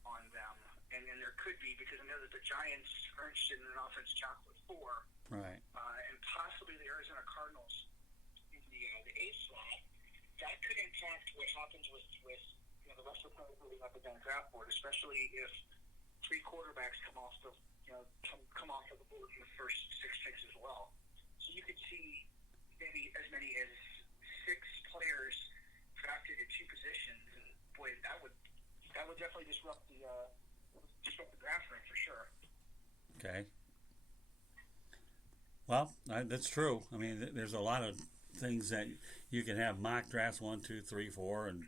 on them, and there could be, because I know that the Giants are interested in an offensive tackle at 4, right, and possibly the Arizona Cardinals in the 8th slot, that could impact what happens with the rest of the players moving up and down the draft board, especially if 3 quarterbacks come off the board in the first 6 picks as well. So you could see maybe as many as 6 players drafted at 2 positions, and boy, that would definitely disrupt the draft room for sure. Okay. Well, that's true. I mean, there's a lot of things that you can have mock drafts 1, 2, 3, 4, and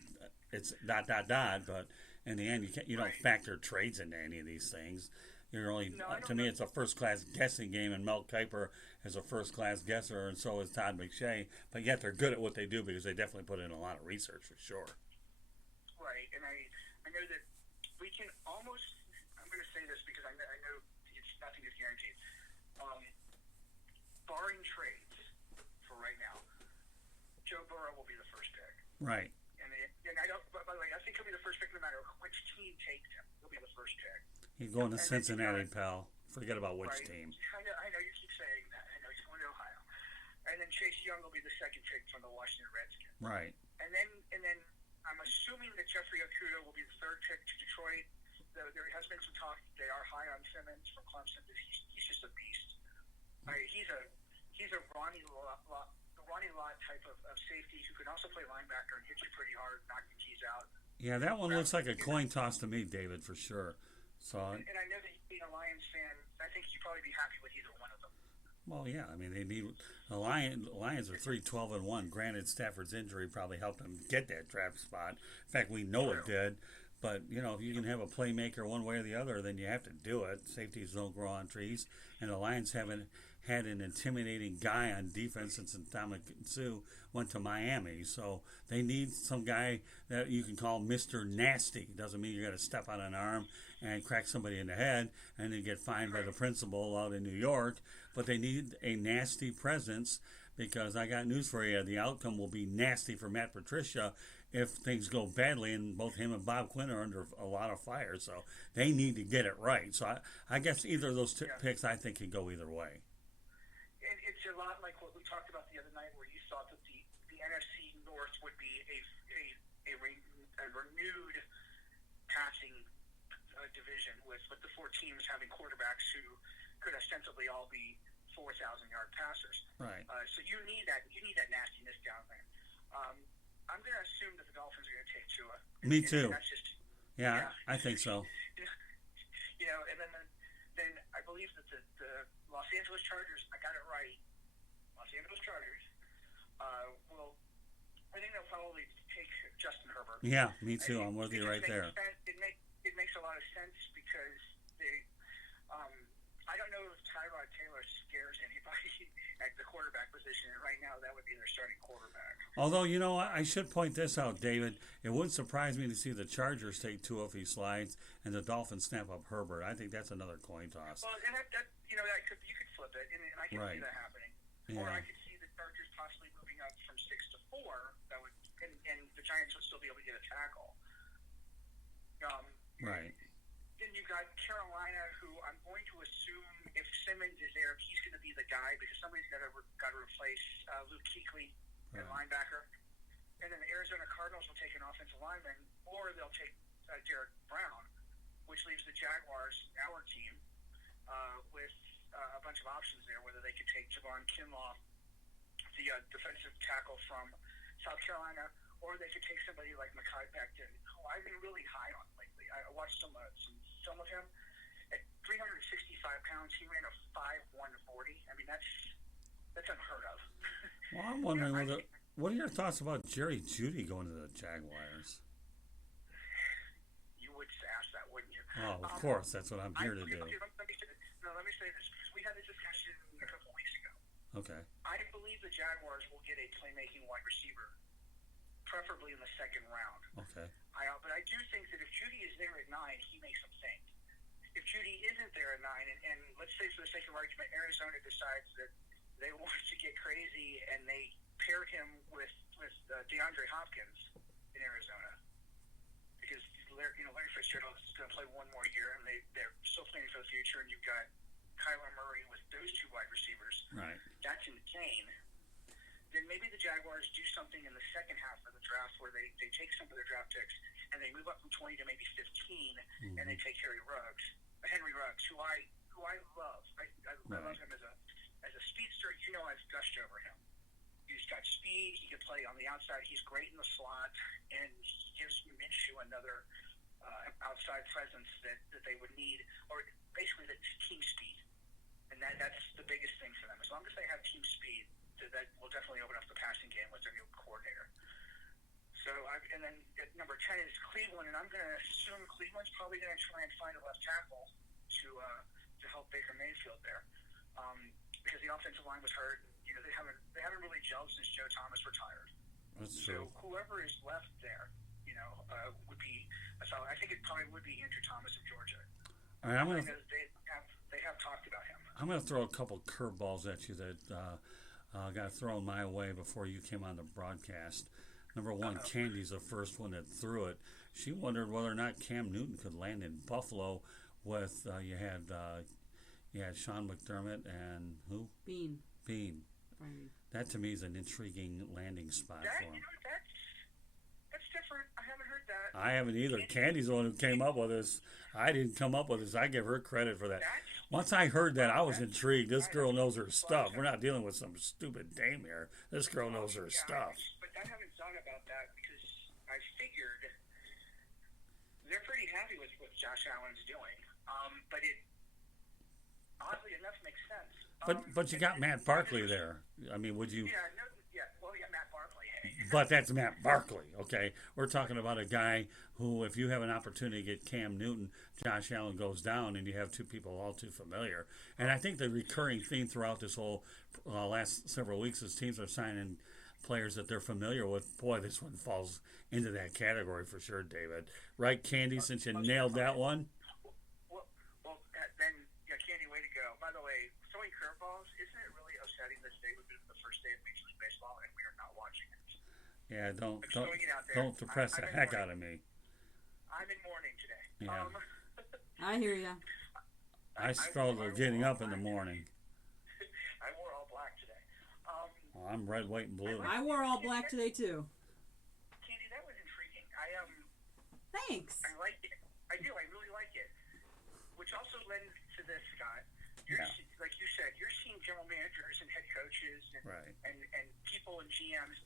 it's ... But in the end, you don't factor trades into any of these things. You're only to me, it's a first-class guessing game, and Mel Kiper is a first-class guesser, and so is Todd McShay. But yet they're good at what they do because they definitely put in a lot of research for sure. Right, and I know that we can almost. I'm going to say this because I know nothing is guaranteed. Barring trades for right now, Joe Burrow will be the first pick. Right. And I don't. By the way, I think he'll be the first pick no matter which team takes him. He'll be the first pick. He's going to Cincinnati, pal. Forget about which team. I know you keep saying that. I know he's going to Ohio. And then Chase Young will be the second pick from the Washington Redskins. Right. And then I'm assuming that Jeffrey Okudah will be the third pick to Detroit. There has been some talk. They are high on Simmons from Clemson. He's just a beast. He's a Ronnie Lott type of safety who can also play linebacker and hit you pretty hard, knock your keys out. Yeah, that one looks like a coin toss to me, David, for sure. So. And I know that being a Lions fan, I think you'd probably be happy with either one of them. Well, yeah. I mean, they need the Lions are 3-12-1. Granted, Stafford's injury probably helped them get that draft spot. In fact, we know it did. But if you can have a playmaker one way or the other, then you have to do it. Safeties don't grow on trees, and the Lions haven't had an intimidating guy on defense since Ndamukong Suh went to Miami. So they need some guy that you can call Mr. Nasty. Doesn't mean you're going to step on an arm and crack somebody in the head and then get fined by the principal out in New York. But they need a nasty presence, because I got news for you. The outcome will be nasty for Matt Patricia if things go badly, and both him and Bob Quinn are under a lot of fire. So they need to get it right. So I guess either of those picks, I think, can go either way. And it's a lot like what we talked about the other night, where you thought that the NFC North would be a renewed passing division with the 4 teams having quarterbacks who could ostensibly all be 4,000-yard passers. Right. So you need that nastiness down there. I'm going to assume that the Dolphins are going to take Tua. Me too. And that's just, Yeah, I think so. And then I believe that the Los Angeles Chargers, I got it right. Los Angeles Chargers I think they'll probably take Justin Herbert. Yeah, me too. I'm with you right there. It makes a lot of sense because they. I don't know if Tyrod Taylor scares anybody at the quarterback position, and right now that would be their starting quarterback. Although, I should point this out, David. It wouldn't surprise me to see the Chargers take Tua if he slides and the Dolphins snap up Herbert. I think that's another coin toss. Well, and that you could flip it, and I can see that happening. Yeah. Or I could see the Chargers possibly moving up from 6 to 4. That would, and the Giants would still be able to get a tackle. Right. Then you've got Carolina, who I'm going to assume if Simmons is there, he's going to be the guy because somebody's got to replace Luke Kuechly, their linebacker. And then the Arizona Cardinals will take an offensive lineman, or they'll take Derek Brown, which leaves the Jaguars, our team, with a bunch of options there, whether they could take Javon Kinlaw, the defensive tackle from South Carolina, or they could take somebody like Mekhi Becton, who I've been really high on lately. I watched some film of him. At 365 pounds, he ran a 5.140. I mean, that's unheard of. Well, I'm wondering what are your thoughts about Jerry Jeudy going to the Jaguars? You would ask that, wouldn't you? Oh, of course. That's what I'm here to do. Okay, let me say this, because we had this discussion a couple weeks ago. Okay. I believe the Jaguars will get a playmaking wide receiver, preferably in the second round. Okay. But I do think that if Jeudy is there at 9, he makes them think. If Jeudy isn't there at 9, and let's say for the sake of argument, Arizona decides that they want to get crazy and they pair him with DeAndre Hopkins in Arizona, because Larry Fitzgerald is going to play one more year, and they're still planning for the future, and you've got Kyler Murray with those two wide receivers. Right. That's insane. Then maybe the Jaguars do something in the second half of the draft where they take some of their draft picks and they move up from 20 to maybe 15, and they take Henry Ruggs, who I love. I love him as a speedster. I've gushed over him. He's got speed. He can play on the outside. He's great in the slot, and he gives Minshew another outside presence that they would need, or basically the team speed. And that's the biggest thing for them. As long as they have team speed, that will definitely open up the passing game with their new coordinator. So, and then at number 10 is Cleveland, and I'm going to assume Cleveland's probably going to try and find a left tackle to help Baker Mayfield there, because the offensive line was hurt. They haven't really gelled since Joe Thomas retired. That's true. So whoever is left there, would be a solid. I think it probably would be Andrew Thomas of Georgia. All right, they have talked about him. I'm going to throw a couple curveballs at you that got thrown my way before you came on the broadcast. Number one, Candy's the first one that threw it. She wondered whether or not Cam Newton could land in Buffalo with you had Sean McDermott and who? Bean. Right. That to me is an intriguing landing spot for him. That's different. I haven't heard that. I haven't either. Candy's the one who came up with this. I didn't come up with this. I give her credit for that. Once I heard that, I was intrigued. This girl knows her stuff. We're not dealing with some stupid dame here. This girl knows her stuff. But I haven't thought about that because I figured they're pretty happy with what Josh Allen's doing. But it oddly enough makes sense. But you got Matt Barkley there. I mean, would you? Well, Matt Barkley. Hey. But that's Matt Barkley, okay? We're talking about a guy who, if you have an opportunity to get Cam Newton, Josh Allen goes down, and you have two people all too familiar. And I think the recurring theme throughout this whole last several weeks is teams are signing players that they're familiar with. Boy, this one falls into that category for sure, David. Right, Candy, since you nailed that one? Well, then, Candy, way to go. By the way, throwing curveballs, isn't it really upsetting that today would be the first day of Major League Baseball and we are not watching it? Yeah, don't depress the heck out of me. I'm in mourning today. Yeah. I hear ya. I struggle getting up in the morning. I wore all black today. I'm red, white, and blue. I wore all black today too. Candy, that was intriguing. Thanks. I like it. I do. I really like it. Which also lends to this, Scott. Like you said, you're seeing general coaches and, Right. and people and GMs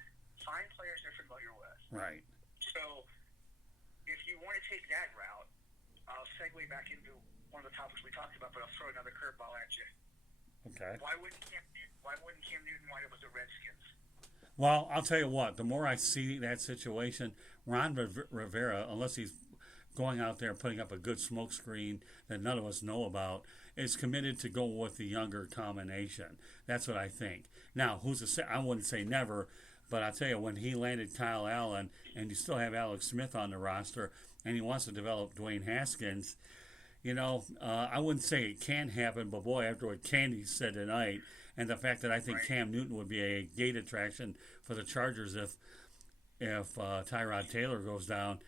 find players they're familiar with. Right. So if you want to take that route, I'll segue back into one of the topics we talked about, but I'll throw another curveball at you. Okay. Why wouldn't Cam Newton wind up with the Redskins? Well, I'll tell you what. The more I see that situation, Ron Rivera, unless he's going out there and putting up a good smoke screen that none of us know about, is committed to go with the younger combination. That's what I think. Now, I wouldn't say never, but I'll tell you, when he landed Kyle Allen, and you still have Alex Smith on the roster, and he wants to develop Dwayne Haskins, I wouldn't say it can happen, but boy, after what Candy said tonight, and the fact that I think Cam Newton would be a gate attraction for the Chargers if Tyrod Taylor goes down,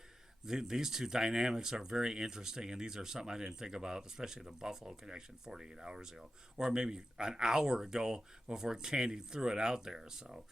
these two dynamics are very interesting, and these are something I didn't think about, especially the Buffalo connection 48 hours ago, or maybe an hour ago before Candy threw it out there. So,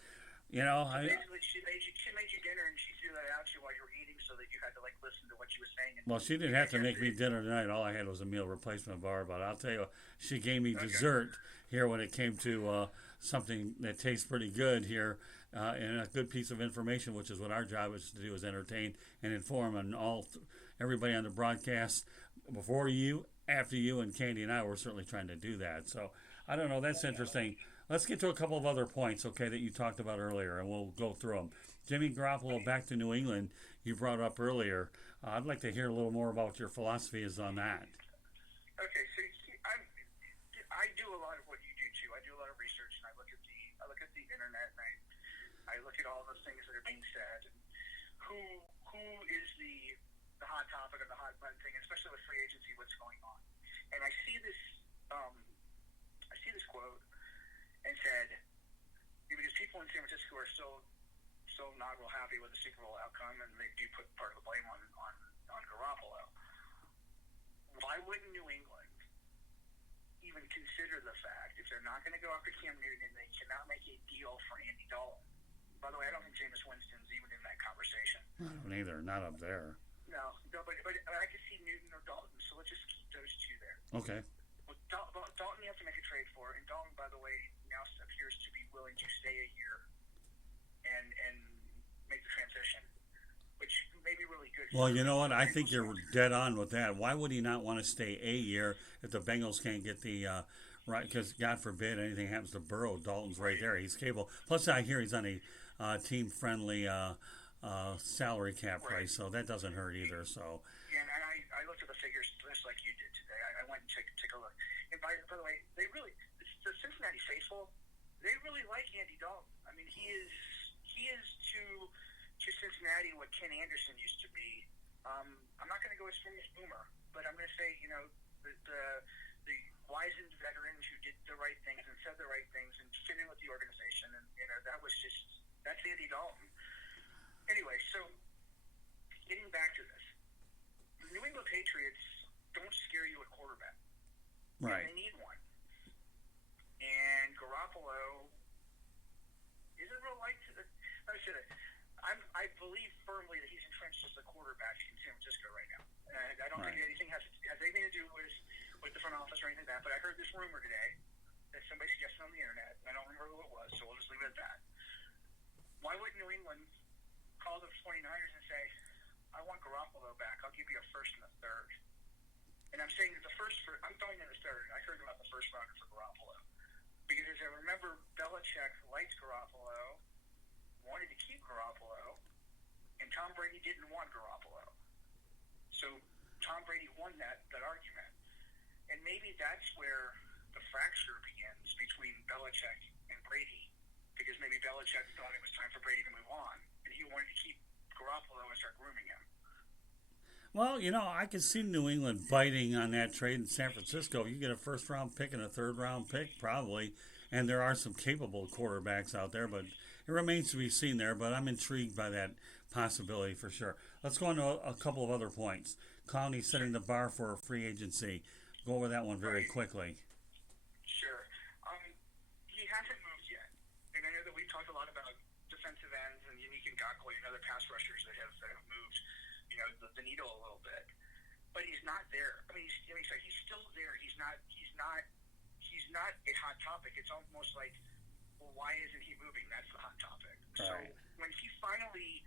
basically, she made you dinner and she threw that out to you while you were eating, so that you had to listen to what she was saying. Well, she didn't have to make me dinner tonight. All I had was a meal replacement bar. But I'll tell you, she gave me dessert here when it came to something that tastes pretty good here, and a good piece of information, which is what our job is to do, is entertain and inform, and everybody on the broadcast before you, after you, and Candy and I were certainly trying to do that. So I don't know. That's interesting. Let's get to a couple of other points, okay, that you talked about earlier, and we'll go through them. Jimmy Garoppolo back to New England, you brought up earlier. I'd like to hear a little more about what your philosophy is on that. Okay, so I do a lot of what you do too. I do a lot of research, and I look at the internet, and I look at all the things that are being said, and who is the hot topic or the hot button thing, especially with free agency, what's going on. And I see this quote, and said, because people in San Francisco are so not real happy with the Super Bowl outcome, and they do put part of the blame on Garoppolo. Why wouldn't New England even consider the fact, if they're not going to go after Cam Newton, and they cannot make a deal for Andy Dalton? By the way, I don't think Jameis Winston's even in that conversation. I don't either. Not up there. No, but I could see Newton or Dalton, so let's just keep those two there. Okay. Dalton you have to make a trade for, and Dalton, by the way, now appears to be willing to stay a year and make the transition, which may be really good. Well, you know what? I think you're dead on with that. Why would he not want to stay a year if the Bengals can't get the right? Because God forbid anything happens to Burrow, Dalton's right there. He's capable. Plus, I hear he's on a team-friendly salary cap price, so that doesn't hurt either. So. Yeah, and I looked at the figures just like you did today. I went and took a look. And by the way, the Cincinnati faithful, they really like Andy Dalton. I mean, he is to Cincinnati what Ken Anderson used to be. I'm not going to go as far as Boomer, but I'm going to say, the wizened veterans who did the right things and said the right things and fit in with the organization, and that's Andy Dalton. Anyway, so getting back to this, the New England Patriots don't scare you at quarterback. Right. They need one. And Garoppolo isn't real light to the. Like I said, I believe firmly that he's entrenched as the quarterback in San Francisco right now. And I don't think anything has anything to do with the front office or anything like that. But I heard this rumor today that somebody suggested on the internet. I don't remember who it was, so we'll just leave it at that. Why would New England call the 49ers and say, I want Garoppolo back. I'll give you a first and a third. And I'm saying that I'm throwing in the third. I heard about the first rounder for Garoppolo. Because as I remember, Belichick liked Garoppolo, wanted to keep Garoppolo, and Tom Brady didn't want Garoppolo. So Tom Brady won that argument. And maybe that's where the fracture begins between Belichick and Brady, because maybe Belichick thought it was time for Brady to move on, and he wanted to keep Garoppolo and start grooming him. Well, I could see New England biting on that trade in San Francisco. You get a first-round pick and a third-round pick, probably, and there are some capable quarterbacks out there, but it remains to be seen there. But I'm intrigued by that possibility for sure. Let's go on to a couple of other points. Clowney setting the bar for free agency. Go over that one very quickly. Sure. He hasn't moved yet, and I know that we've talked a lot about defensive ends and Unique Ngakoue and other pass rushers that have moved, the needle a little bit. But he's not there. I mean, he's still there. He's not a hot topic. It's almost like well, why isn't he moving? That's the hot topic. Right. So when he finally,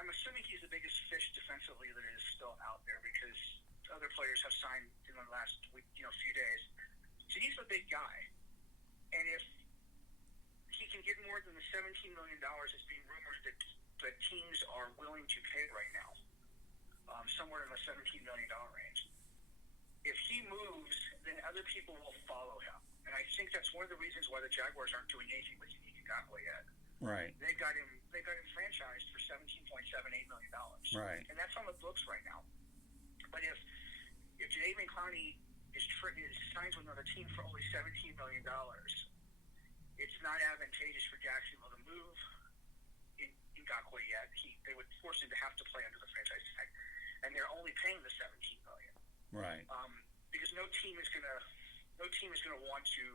I'm assuming he's the biggest fish defensively that is still out there because other players have signed in the last week, few days. So he's a big guy, and if he can get more than the $17 million that's being rumored that teams are willing to pay right now, somewhere in the $17 million range. If he moves, then other people will follow him. And I think that's one of the reasons why the Jaguars aren't doing anything with Yannick Ngakoue yet. Right. They got him franchised for $17.78 million. Right. And that's on the books right now. But if Jadeveon Clowney is signs with another team for only $17 million, it's not advantageous for Jacksonville to move in Ngakoue yet. They would force him to have to play under the franchise tag, and they're only paying the $17 million. Right. Because no team is gonna want to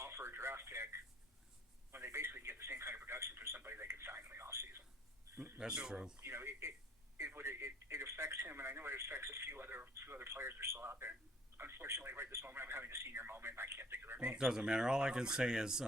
offer a draft pick when they basically get the same kind of production for somebody they can sign in the off season. That's true. It affects him, and I know it affects a few other players that are still out there. Unfortunately, right this moment, I'm having a senior moment, and I can't think of their names. It doesn't matter. All I can say is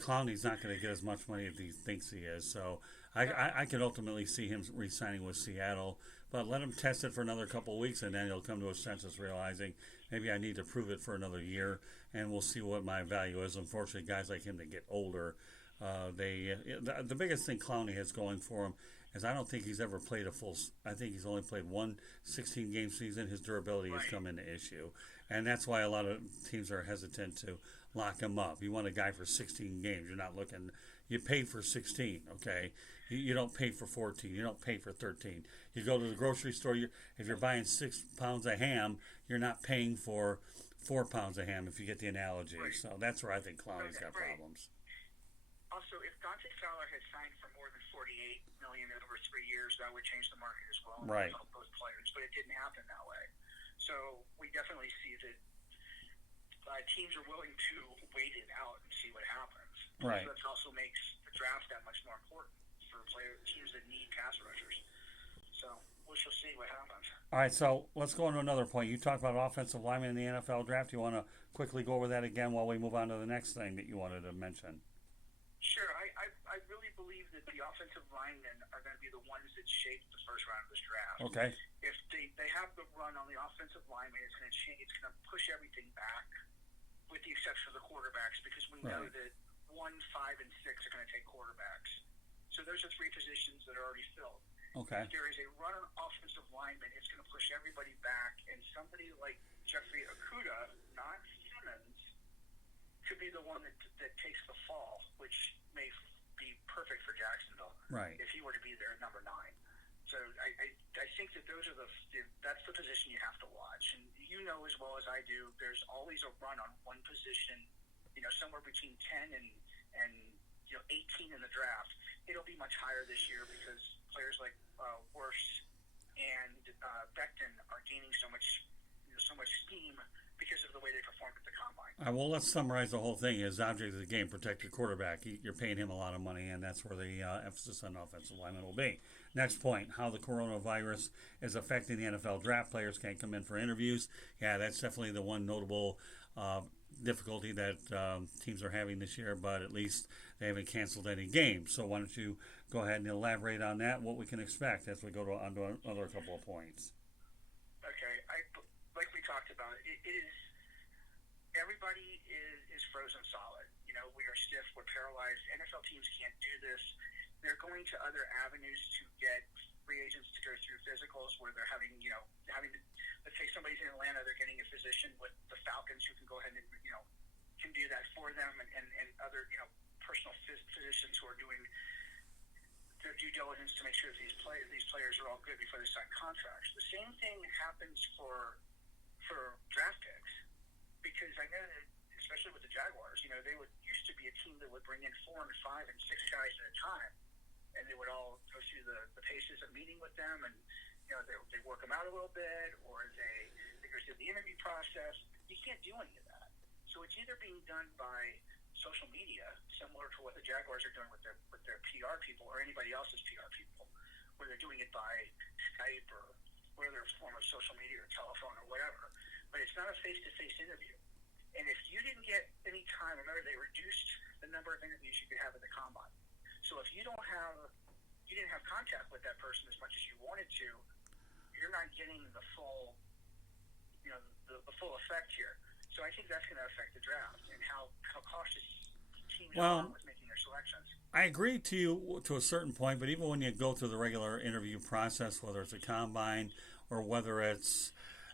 Clowney's not going to get as much money as he thinks he is. So I could ultimately see him re-signing with Seattle. But let him test it for another couple of weeks, and then he'll come to a senses realizing maybe I need to prove it for another year, and we'll see what my value is. Unfortunately, guys like him that get older, the biggest thing Clowney has going for him is I don't think he's ever played I think he's only played one 16-game season. His durability has come into issue, and that's why a lot of teams are hesitant to lock him up. You want a guy for 16 games. You're not looking. You pay for 16, okay? You don't pay for 14. You don't pay for 13. You go to the grocery store. If you're buying 6 pounds of ham, you're not paying for 4 pounds of ham, if you get the analogy. Right. So that's where I think Clowney's got problems. Also, if Dante Fowler had signed for more than $48 million over 3 years, that would change the market as well. Right. Help both players, but it didn't happen that way. So we definitely see that teams are willing to wait it out and see what happens. Right. So that also makes the draft that much more important for teams that need pass rushers. So we shall see what happens. All right, so let's go on to another point. You talked about offensive linemen in the NFL draft. You want to quickly go over that again while we move on to the next thing that you wanted to mention? Sure. I really believe that the offensive linemen are going to be the ones that shape the first round of this draft. Okay. If they have the run on the offensive linemen, it's going to change. It's going to push everything back, with the exception of the quarterbacks, because we know that 1, 5, and 6 are going to take quarterbacks. So those are 3 positions that are already filled. Okay. If there is a run on offensive lineman, it's going to push everybody back, and somebody like Jeffrey Okudah, not Simmons, could be the one that takes the fall, which may be perfect for Jacksonville. Right. If he were to be there at number 9. So I think that that's the position you have to watch. And you know as well as I do, there's always a run on one position, somewhere between 10 and 18 in the draft. It'll be much higher this year because players like Worst and Becton are gaining so much steam because of the way they performed at the combine. Well, let's summarize the whole thing. His object of the game, protect your quarterback. You're paying him a lot of money, and that's where the emphasis on offensive linemen will be. Next point, how the coronavirus is affecting the NFL draft. Players can't come in for interviews. Yeah, that's definitely the one notable difficulty that teams are having this year, but at least they haven't canceled any games. So why don't you go ahead and elaborate on that, what we can expect as we go on to another couple of points. Okay. Like we talked about, it is everybody is frozen solid. We are stiff. We're paralyzed. NFL teams can't do this. They're going to other avenues to get free agents to go through physicals where they're having to, let's say somebody's in Atlanta, they're getting a physician with the Falcons who can go ahead and, can do that for them and other, personal physicians who are doing their due diligence to make sure that these players are all good before they sign contracts. The same thing happens for draft picks, because I know that, especially with the Jaguars, they used to be a team that would bring in 4 and 5 and 6 guys at a time, and they would all go through the paces of meeting with them, and they work them out a little bit, or they go through the interview process. You can't do any of that. So it's either being done by social media, similar to what the Jaguars are doing with their PR people or anybody else's PR people, where they're doing it by Skype or other form of social media or telephone or whatever. But it's not a face-to-face interview. And if you didn't get any time, remember they reduced the number of interviews you could have at the combine. So if you didn't have contact with that person as much as you wanted to, you're not getting the full, the full effect here. So I think that's going to affect the draft and how cautious teams are with making their selections. I agree to you to a certain point, but even when you go through the regular interview process, whether it's a combine or whether it's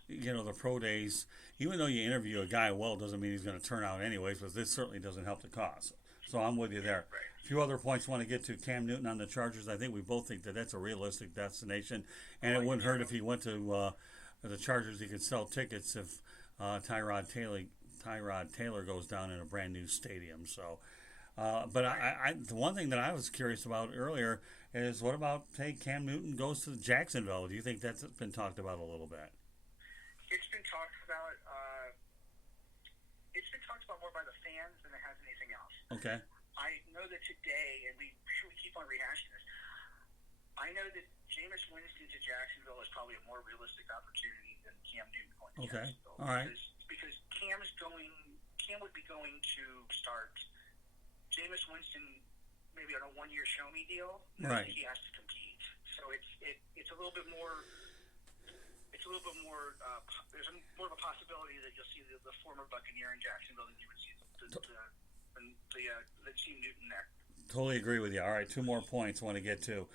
the pro days, even though you interview a guy well, doesn't mean he's going to turn out anyways, but this certainly doesn't help the cause. So I'm with you there. Right. A few other points I want to get to. Cam Newton on the Chargers. I think we both think that that's a realistic destination, and it wouldn't hurt if he went to the Chargers. He could sell tickets if Tyrod Taylor goes down in a brand new stadium. So, but the one thing that I was curious about earlier is what about Cam Newton goes to Jacksonville? Do you think that's been talked about a little bit? It's been talked about. It's been talked about more by the fans than it has anything else. Okay. I know that today, and we keep on rehashing this. I know that Jameis Winston to Jacksonville is probably a more realistic opportunity than Cam Newton going to Jacksonville. All right. Because Cam would be going to start. Jameis Winston maybe on a 1-year show me deal. Right. He has to compete. So it's a little bit more. There's more of a possibility that you'll see the former Buccaneer in Jacksonville than you would see the Team Newton there. Totally agree with you. All right, two more points I want to get to.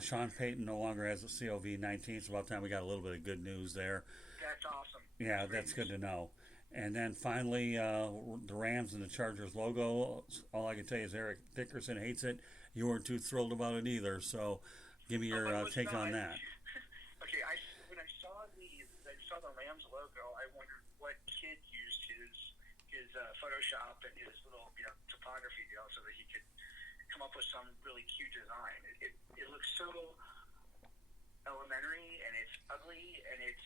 Sean Payton no longer has a COVID-19. It's about time we got a little bit of good news there. That's awesome. Yeah, that's good to know. And then finally, the Rams and the Chargers logo. All I can tell you is Eric Dickerson hates it. You weren't too thrilled about it either. So give me your take on that. Okay, when I saw the Rams logo, I wondered what kid used his Photoshop and his little topography deal so that he could come up with some really cute design. It looks so elementary and it's ugly and it's.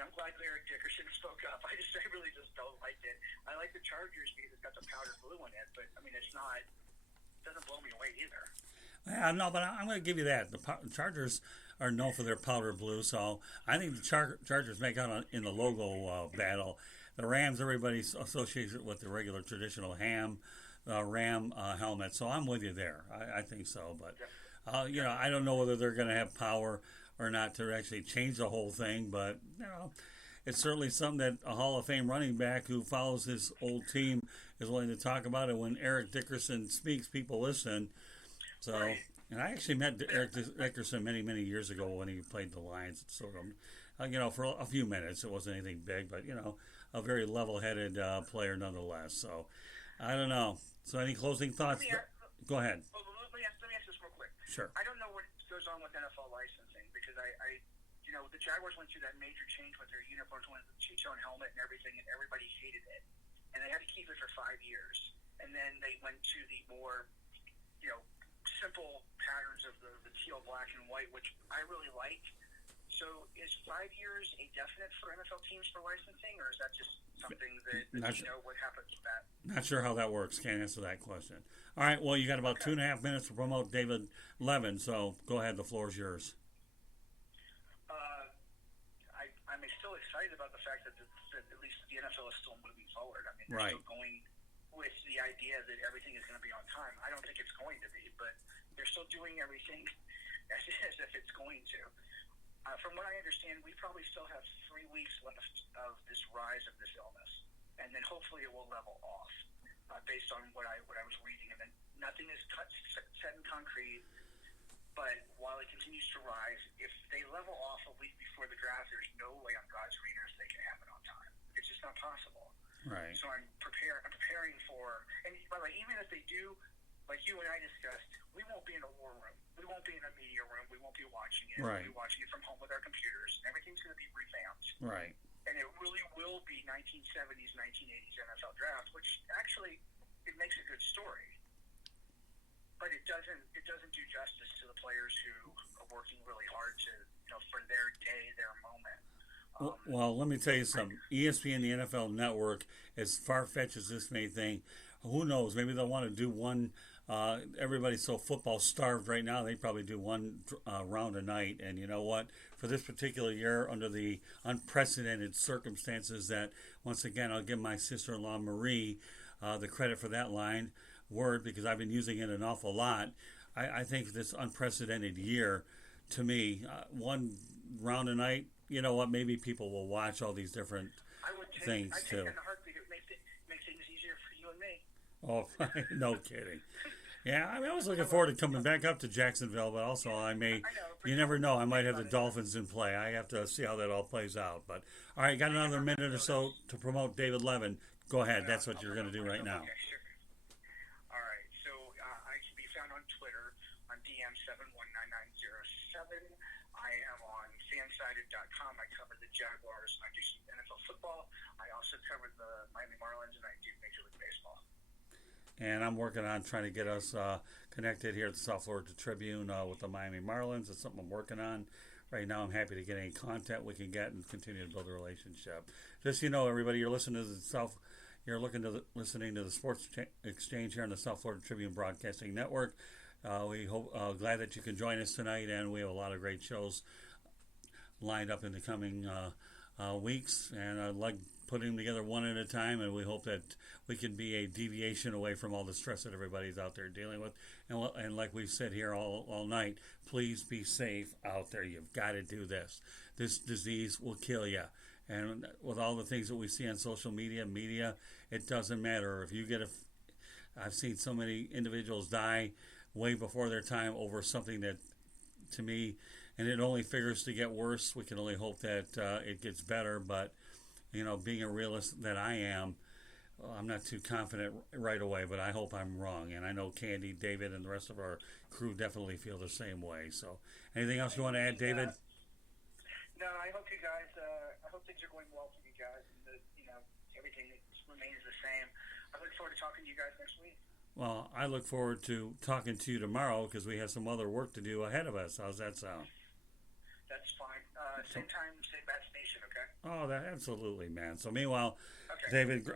I'm glad Eric Dickerson spoke up. I really just don't like it. I like the Chargers because it's got the powder blue in it, but I mean it doesn't blow me away either. Yeah, no, but I'm going to give you that. The Chargers are known for their powder blue, so I think the Chargers make out in the logo battle. The Rams, everybody associates it with the regular traditional Ram helmet, so I'm with you there. I think so, but I don't know whether they're going to have power or not to actually change the whole thing, but it's certainly something that a Hall of Fame running back who follows his old team is willing to talk about it. When Eric Dickerson speaks, people listen. So, and I actually met Eric Dickerson many, many years ago when he played the Lions. So, for a few minutes, it wasn't anything big, but a very level-headed player nonetheless. So, I don't know. So, any closing thoughts? Go ahead. Well, let me ask this real quick. Sure. I don't know what goes on with NFL licensing because the Jaguars went through that major change with their uniforms, with the two-tone helmet and everything, and everybody hated it. And they had to keep it for 5 years. And then they went to the more, simple patterns of the teal, black, and white, which I really like. So is 5 years a definite for NFL teams for licensing, or is that just something that what happens with that? Not sure how that works. Can't answer that question. All right, well, you got about 2.5 minutes to promote David Levin, so go ahead. The floor is yours. I'm still excited about the fact that at least the NFL is still moving forward. I mean, they're still going with the idea that everything is going to be on time. I don't think it's going to be, but they're still doing everything as if it's going to. From what I understand, we probably still have 3 weeks left of this rise of this illness, and then hopefully it will level off based on what I was reading. And then nothing is set in concrete, but while it continues to rise, if they level off a week before the draft, there's no way on God's green earth they can have it on time. It's just not possible. Right. So I'm preparing for, and by the way, even if they do, like you and I discussed, we won't be in a war room. We won't be in a media room. We won't be watching it. Right. We'll be watching it from home with our computers. And everything's going to be revamped. Right. And it really will be 1970s, 1980s NFL draft, which actually it makes a good story. But it doesn't do justice to the players who are working really hard to for their day, their moment. Well, let me tell you something. ESPN, the NFL Network, as far-fetched as this may think, who knows? Maybe they'll want to do one Everybody's so football starved right now. They probably do one round a night. And you know what? For this particular year, under the unprecedented circumstances that, once again, I'll give my sister-in-law Marie the credit for that word, because I've been using it an awful lot. I think this unprecedented year, to me, one round a night, you know what? Maybe people will watch all these different things I take too. it in a heartbeat. It makes things easier for you and me. Oh, no kidding. Yeah, I was looking forward to coming back up to Jacksonville, but also you never know, I might have the Dolphins in play. I have to see how that all plays out. But, all right, got another minute or so to promote David Levin. Go ahead, that's what you're going to do right now. Okay, sure. All right, so I can be found on Twitter on DM719907. I am on fansided.com. I cover the Jaguars. I do some NFL football. I also cover the Miami Marlins, and I do Major League Baseball. And I'm working on trying to get us connected here at the South Florida Tribune with the Miami Marlins. It's something I'm working on. Right now, I'm happy to get any content we can get and continue to build a relationship. Just so you know, everybody, you're listening to listening to the Sports Exchange here on the South Florida Tribune Broadcasting Network. We hope glad that you can join us tonight, and we have a lot of great shows lined up in the coming weeks. And I'd like putting them together one at a time, and we hope that we can be a deviation away from all the stress that everybody's out there dealing with. And like we've said here all night, please be safe out there. You've got to do this. This disease will kill you. And with all the things that we see on social media, it doesn't matter. If you get I've seen so many individuals die way before their time over something that, to me, and it only figures to get worse. We can only hope that it gets better. But, you know, being a realist that I am, I'm not too confident right away, but I hope I'm wrong. And I know Candy, David, and the rest of our crew definitely feel the same way. So anything else you want to add, David? No, I hope you guys, I hope things are going well for you guys, and that, everything remains the same. I look forward to talking to you guys next week. Well, I look forward to talking to you tomorrow because we have some other work to do ahead of us. How's that sound? That's fine. Same time, same bad station, okay? Oh, absolutely, man. So meanwhile, Okay. David,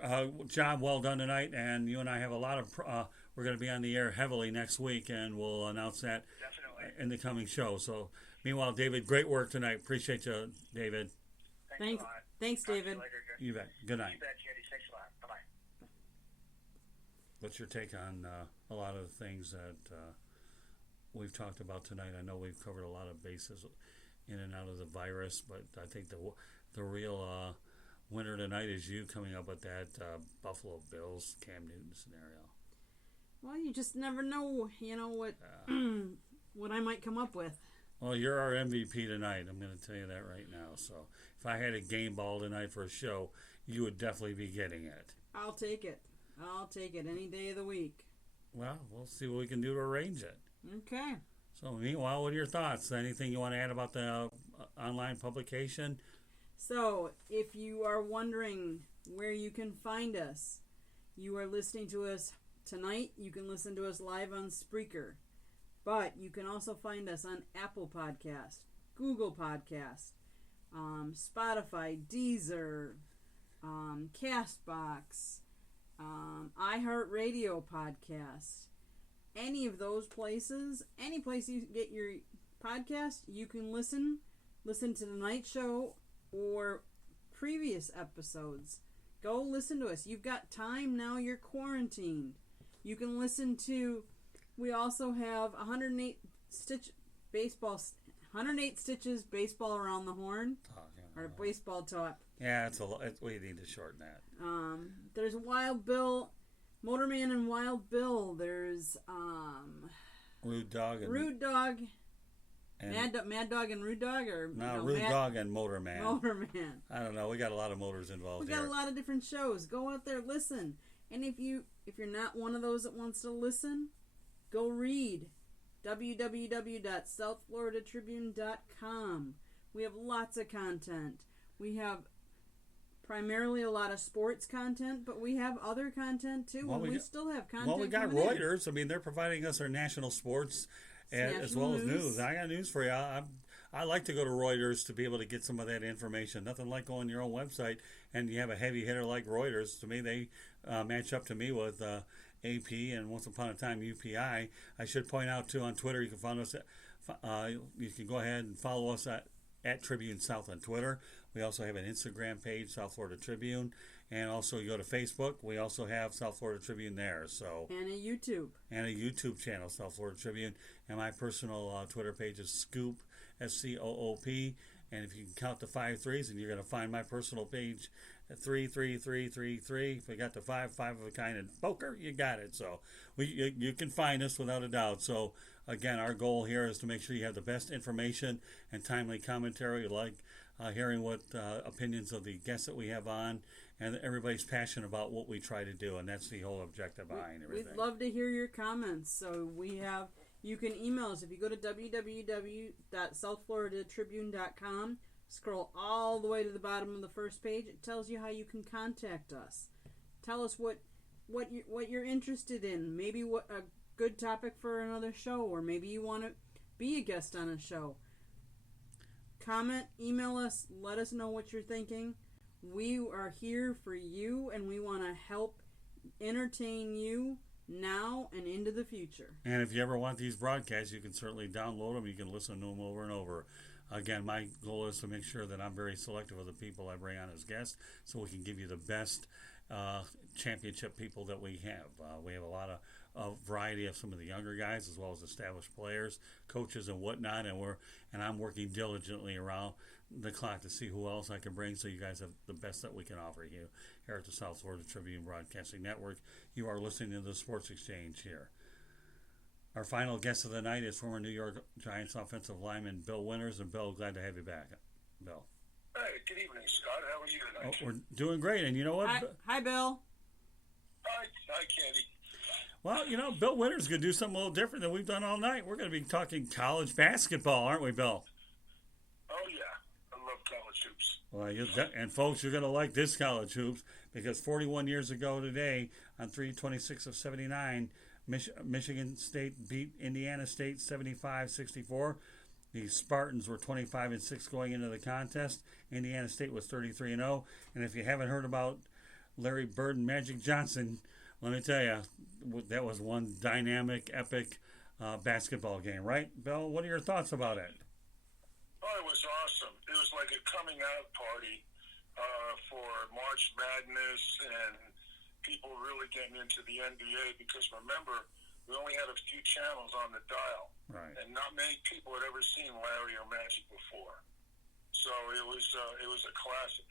job well done tonight, and you and I have a lot of, we're going to be on the air heavily next week, and we'll announce that Definitely. in the coming show. So meanwhile, David, great work tonight. Appreciate you, David. Thanks a lot. Thanks, Talk to you David. later, good. You bet. Good night. You bet, Judy. Thanks a lot. Bye-bye. What's your take on a lot of the things that we've talked about tonight? I know we've covered a lot of bases in and out of the virus, but I think the real winner tonight is you coming up with that Buffalo Bills Cam Newton scenario. Well, you just never know, what what I might come up with. Well, you're our MVP tonight. I'm going to tell you that right now. So if I had a game ball tonight for a show, you would definitely be getting it. I'll take it any day of the week. Well, we'll see what we can do to arrange it. Okay. So meanwhile, what are your thoughts? Anything you want to add about the online publication? So, if you are wondering where you can find us, you are listening to us tonight. You can listen to us live on Spreaker. But you can also find us on Apple Podcast, Google Podcast, Spotify, Deezer, CastBox, iHeartRadio Podcast. Any of those places, any place you get your podcast, you can listen to the night show or previous episodes. Go listen to us. You've got time now. You're quarantined. You can listen to. We also have 108 stitches baseball around the horn, or baseball talk. Yeah, we need to shorten that. There's Wild Bill, Motorman and Wild Bill. There's Rude Dog and Mad Dog and Rude Dog, or Rude Dog and Motorman. Motorman. I don't know. We got a lot of motors involved. We got a lot of different shows. Go out there, listen. And if you're not one of those that wants to listen, go read www.southfloridatribune.com. We have lots of content. We have primarily a lot of sports content, but we have other content too. Well, we still have content. Well, we got coming in. Reuters. I mean, they're providing us our national sports as well as news. I got news for you. I like to go to Reuters to be able to get some of that information. Nothing like going on your own website and you have a heavy hitter like Reuters. To me, they match up to me with AP and once upon a time UPI. I should point out too on Twitter you can find us. You can go ahead and follow us at Tribune South on Twitter. We also have an Instagram page, South Florida Tribune, and also you go to Facebook. We also have South Florida Tribune there. So and a YouTube channel, South Florida Tribune, and my personal Twitter page is Scoop SCOOP. And if you can count the 5 3s, and you're going to find my personal page at 33333. If we got the five of a kind, and poker, you got it. So you can find us without a doubt. So again, our goal here is to make sure you have the best information and timely commentary, like hearing what opinions of the guests that we have on, and everybody's passionate about what we try to do, and that's the whole objective behind everything. We'd love to hear your comments. So you can email us if you go to www.southfloridatribune.com. Scroll all the way to the bottom of the first page. It tells you how you can contact us. Tell us what you're interested in. Maybe what a good topic for another show, or maybe you want to be a guest on a show. Comment, email us, let us know what you're thinking. We are here for you, and we want to help entertain you now and into the future. And if you ever want these broadcasts, you can certainly download them. You can listen to them over and over. Again, my goal is to make sure that I'm very selective of the people I bring on as guests, so we can give you the best championship people that we have. We have a lot of variety of some of the younger guys, as well as established players, coaches, and whatnot. And I'm working diligently around the clock to see who else I can bring, so you guys have the best that we can offer you here at the South Florida Tribune Broadcasting Network. You are listening to the Sports Exchange here. Our final guest of the night is former New York Giants offensive lineman Bill Winters. And Bill, glad to have you back. Bill. Hey, good evening, Scott. How are you tonight? We're doing great. And you know what? Hi Bill. Hi, Candy. Well, Bill Winters is going to do something a little different than we've done all night. We're going to be talking college basketball, aren't we, Bill? Oh, yeah. I love college hoops. Well, and folks, you're going to like this college hoops, because 41 years ago today, on 3/26/79, Michigan State beat Indiana State 75-64. The Spartans were 25-6 going into the contest. Indiana State was 33-0. And if you haven't heard about Larry Bird and Magic Johnson, let me tell you, that was one dynamic, epic basketball game, right, Bill? What are your thoughts about it? Oh, it was awesome. It was like a coming out party for March Madness and people really getting into the NBA, because remember, we only had a few channels on the dial, right? And not many people had ever seen Larry or Magic before, so it was a classic.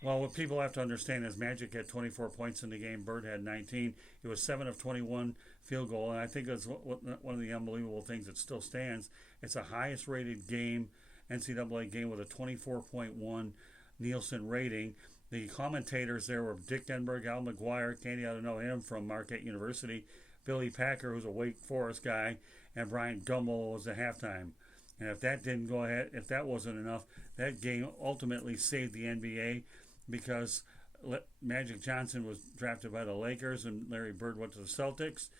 Well, what people have to understand is Magic had 24 points in the game. Bird had 19. It was 7 of 21 field goal, and I think it's one of the unbelievable things that still stands. It's the highest rated game, NCAA game, with a 24.1 Nielsen rating. The commentators there were Dick Denberg, Al McGuire, Candy ought to know him from Marquette University, Billy Packer, who's a Wake Forest guy, and Brian Gumbel was the halftime. And if that didn't go ahead, if that wasn't enough, that game ultimately saved the NBA, because Magic Johnson was drafted by the Lakers and Larry Bird went to the Celtics.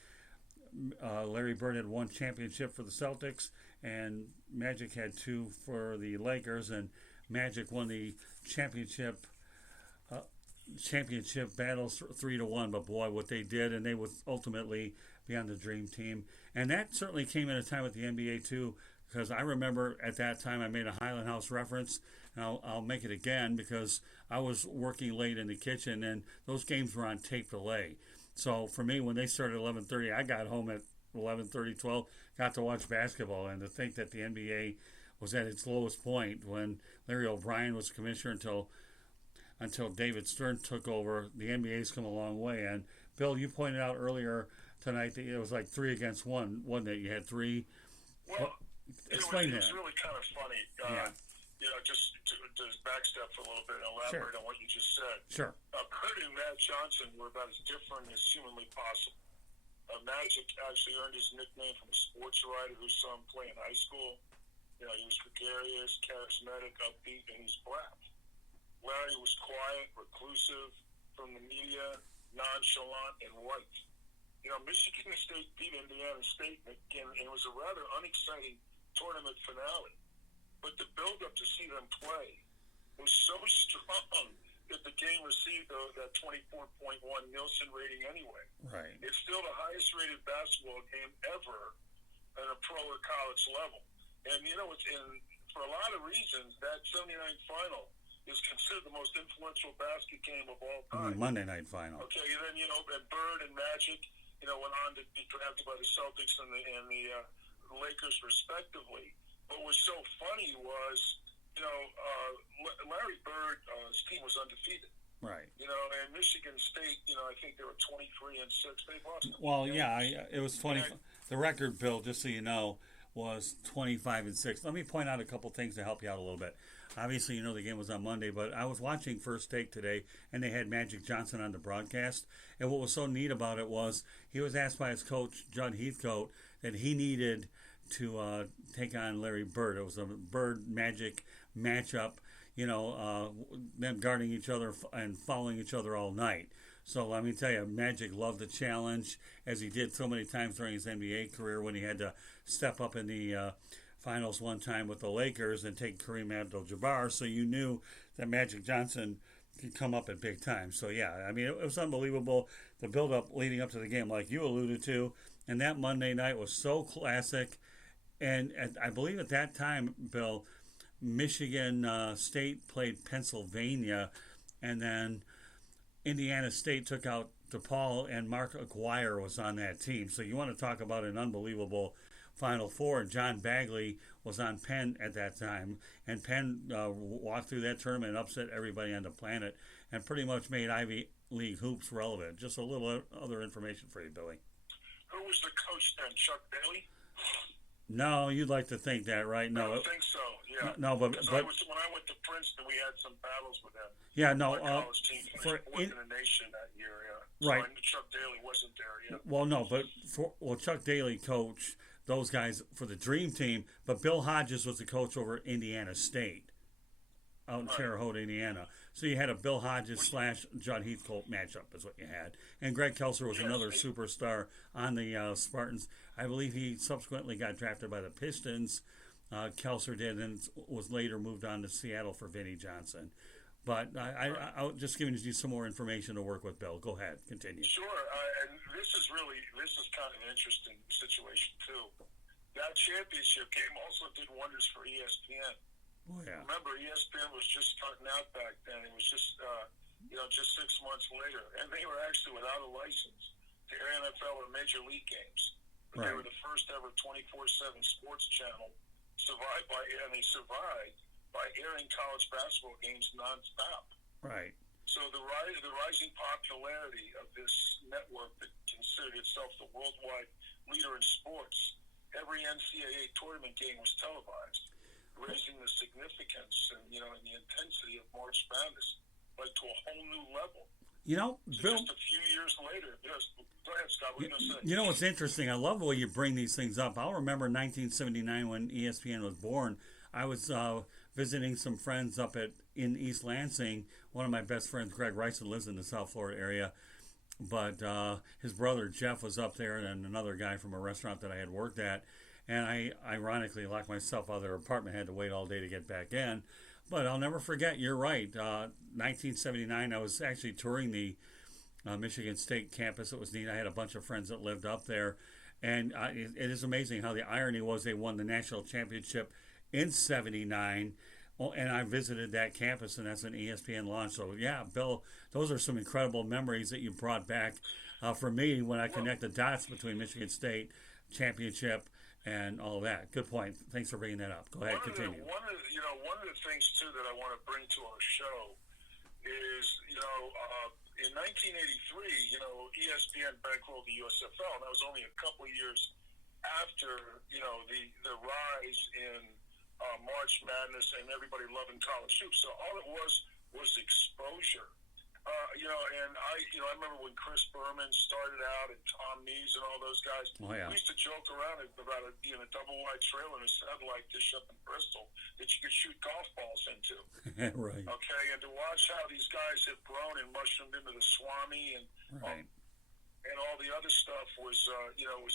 Larry Bird had one championship for the Celtics, and Magic had 2 for the Lakers, and Magic won the championship battles 3-1. But boy, what they did, and they would ultimately be on the dream team. And that certainly came at a time with the NBA too, because I remember at that time I made a Highland House reference, and I'll make it again, because I was working late in the kitchen and those games were on tape delay. So for me, when they started at 11:30, I got home at 11:30, 12, got to watch basketball. And to think that the NBA was at its lowest point when Larry O'Brien was commissioner until David Stern took over, the NBA's come a long way. And Bill, you pointed out earlier tonight that it was like 3 against 1, wasn't it? You had 3. Well, explain that. It was really kind of funny. Just to backstep for a little bit and elaborate on what you just said. Sure. Bird and Matt Johnson were about as different as humanly possible. Magic actually earned his nickname from a sports writer who saw him play in high school. He was gregarious, charismatic, upbeat, and he's black. Larry was quiet, reclusive from the media, nonchalant, and white. Michigan State beat Indiana State, and it was a rather unexciting tournament finale. But the build-up to see them play was so strong if the game received that 24.1 Nielsen rating anyway. Right. It's still the highest rated basketball game ever at a pro or college level. And, for a lot of reasons, that 79 final is considered the most influential basket game of all time. Monday night final. Okay, and then, and Bird and Magic, went on to be drafted by the Celtics and the Lakers respectively. But what was so funny was, Larry Bird, his team was undefeated. Right. And Michigan State, I think they were 23-6. They lost. Well, it was 20. The record, Bill, just so you know, was 25-6. Let me point out a couple things to help you out a little bit. Obviously, the game was on Monday, but I was watching First Take today, and they had Magic Johnson on the broadcast. And what was so neat about it was he was asked by his coach, Judd Heathcote, that he needed to take on Larry Bird. It was a Bird-Magic matchup, them guarding each other and following each other all night. So let me tell you, Magic loved the challenge, as he did so many times during his NBA career when he had to step up in the finals one time with the Lakers and take Kareem Abdul-Jabbar. So you knew that Magic Johnson could come up at big time. So, it was unbelievable, the build-up leading up to the game, like you alluded to. And that Monday night was so classic. And I believe at that time, Bill, Michigan State played Pennsylvania, and then Indiana State took out DePaul, and Mark Aguirre was on that team. So you want to talk about an unbelievable Final Four. And John Bagley was on Penn at that time, and Penn walked through that tournament and upset everybody on the planet and pretty much made Ivy League hoops relevant. Just a little other information for you, Billy. Who was the coach then? Chuck Daly? No, you'd like to think that, right? No, I don't think so. Yeah. No, but when I went to Princeton, we had some battles with them. Yeah, no. My college team finished fourth in the nation that year. Yeah. Right. So I knew Chuck Daly wasn't there yet. Well, no, but Chuck Daly coached those guys for the Dream Team, but Bill Hodges was the coach over Indiana State, out in Terre Haute, Indiana. So you had a Bill Hodges / Judd Heathcote matchup is what you had. And Greg Kelser was another superstar on the Spartans. I believe he subsequently got drafted by the Pistons. Kelser did, and was later moved on to Seattle for Vinnie Johnson. But I'll just giving you some more information to work with, Bill. Go ahead. Continue. Sure. And this is kind of an interesting situation, too. That championship game also did wonders for ESPN. Oh, yeah. Remember, ESPN was just starting out back then. It was just, just 6 months later. And they were actually without a license to air NFL or Major League games. But they were the first ever 24/7 sports channel, and they survived by airing college basketball games nonstop. Right. So the rising popularity of this network that considered itself the worldwide leader in sports, every NCAA tournament game was televised, raising the significance and the intensity of March Madness to a whole new level. Bill, just a few years later. Yes, go ahead, Scott. What are you going to say? What's interesting? I love the way you bring these things up. I'll remember 1979 when ESPN was born. I was visiting some friends up in East Lansing. One of my best friends, Greg Rice, lives in the South Florida area. But his brother, Jeff, was up there, and another guy from a restaurant that I had worked at. And I ironically locked myself out of their apartment, had to wait all day to get back in. But I'll never forget, you're right, 1979, I was actually touring the Michigan State campus. It was neat. I had a bunch of friends that lived up there. And it is amazing how the irony was they won the national championship in 79. And I visited that campus, and that's when ESPN launched. So, yeah, Bill, those are some incredible memories that you brought back for me when I connect the dots between Michigan State championship and all that. Good point. Thanks for bringing that up. Go ahead, continue. One of the things, too, that I want to bring to our show is, in 1983, ESPN bankrolled the USFL, and that was only a couple of years after, the rise in March Madness and everybody loving college hoops. So all it was exposure. And I remember when Chris Berman started out and Tom Mees and all those guys. Oh, yeah. We used to joke around about it being a double wide trailer and a satellite dish up in Bristol that you could shoot golf balls into. Right. Okay, and to watch how these guys have grown and mushroomed into the Swami and all the other stuff was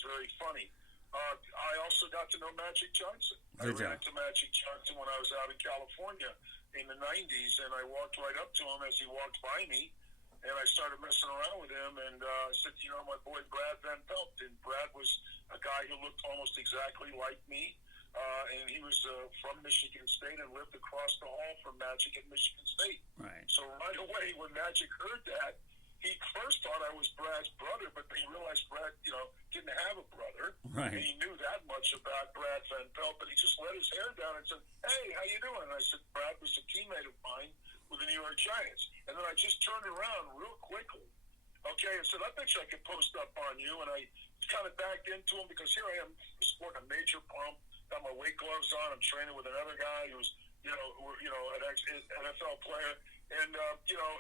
very funny. I also got to know Magic Johnson. I ran into Magic Johnson when I was out in California in the 90s, and I walked right up to him as he walked by me, and I started messing around with him, and I said, my boy Brad Van Pelt. And Brad was a guy who looked almost exactly like me, and he was from Michigan State and lived across the hall from Magic at Michigan State. Right. So right away, when Magic heard that, he first thought I was Brad's brother, but then he realized Brad, didn't have a brother. Right. And he knew that much about Brad Van Pelt, but he just let his hair down and said, "Hey, how you doing?" And I said, "Brad was a teammate of mine with the New York Giants." And then I just turned around real quickly, and said, "I bet you I could post up on you." And I kind of backed into him because here I am sporting a major pump, got my weight gloves on, I'm training with another guy who's, an ex-NFL player. And,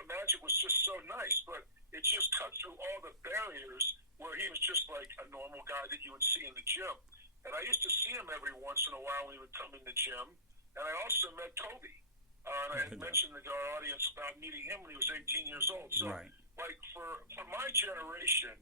Magic was just so nice, but it just cut through all the barriers where he was just like a normal guy that you would see in the gym. And I used to see him every once in a while when he would come in the gym. And I also met Kobe. And I had mentioned to our audience about meeting him when he was 18 years old. So, right. like, for my generation,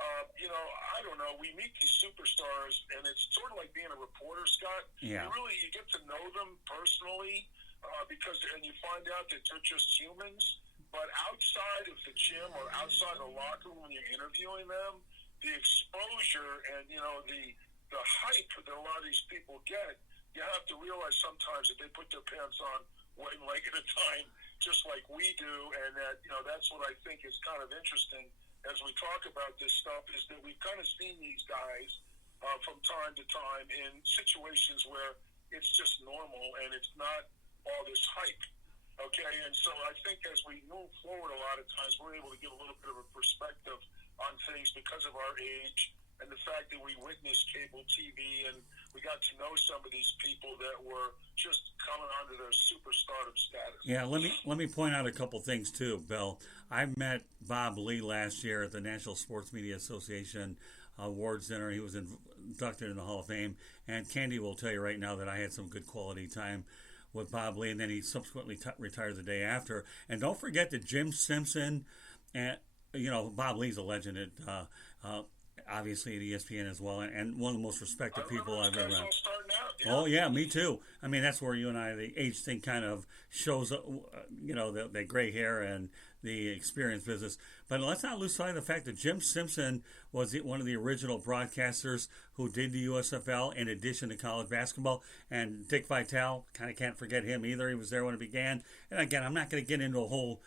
I don't know, we meet these superstars, and it's sort of like being a reporter, Scott. Yeah. You get to know them personally, and you find out that they're just humans. But outside of the gym or outside the locker room when you're interviewing them, the exposure and, the hype that a lot of these people get, you have to realize sometimes that they put their pants on one leg at a time, just like we do. And that, that's what I think is kind of interesting as we talk about this stuff, is that we've kind of seen these guys from time to time in situations where it's just normal and it's not all this hype. Okay, and so I think as we move forward, a lot of times we're able to get a little bit of a perspective on things because of our age and the fact that we witnessed cable TV and we got to know some of these people that were just coming onto their superstardom status. Yeah, let me point out a couple things too, Bill. I met Bob Lee last year at the National Sports Media Association Awards Dinner. He was inducted in the Hall of Fame, and Candy will tell you right now that I had some good quality time with Bob Lee, and then he subsequently retired the day after. And don't forget that Jim Simpson, and Bob Lee's a legend at obviously at ESPN as well, and one of the most respected people I've ever met. Yeah. Oh yeah, me too. I mean, that's where you and I, the age thing kind of shows up, the gray hair and the experience business. But let's not lose sight of the fact that Jim Simpson was one of the original broadcasters who did the USFL in addition to college basketball. And Dick Vitale, kind of can't forget him either. He was there when it began. And again, I'm not going to get into a whole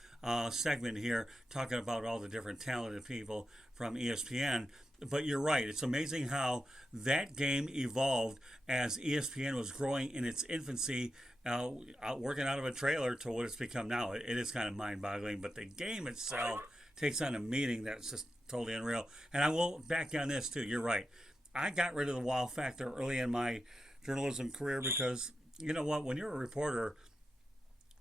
segment here talking about all the different talented people from ESPN. But you're right. It's amazing how that game evolved as ESPN was growing in its infancy, working out of a trailer to what it's become now. It is kind of mind-boggling, but the game itself takes on a meaning that's just totally unreal. And I will back you on this, too. You're right. I got rid of the wow factor early in my journalism career because, you know what, when you're a reporter,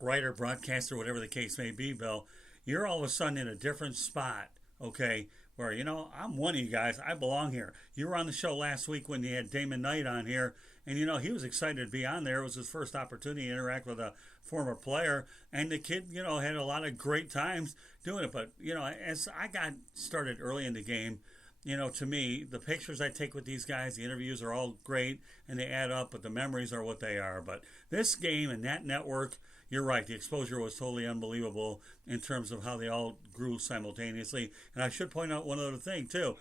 writer, broadcaster, whatever the case may be, Bill, you're all of a sudden in a different spot, okay, where, I'm one of you guys. I belong here. You were on the show last week when you had Damon Knight on here, and, he was excited to be on there. It was his first opportunity to interact with a former player, and the kid, had a lot of great times doing it. But, as I got started early in the game, to me, the pictures I take with these guys, the interviews are all great, and they add up, but the memories are what they are. But this game and that network, you're right, the exposure was totally unbelievable in terms of how they all grew simultaneously. And I should point out one other thing, too.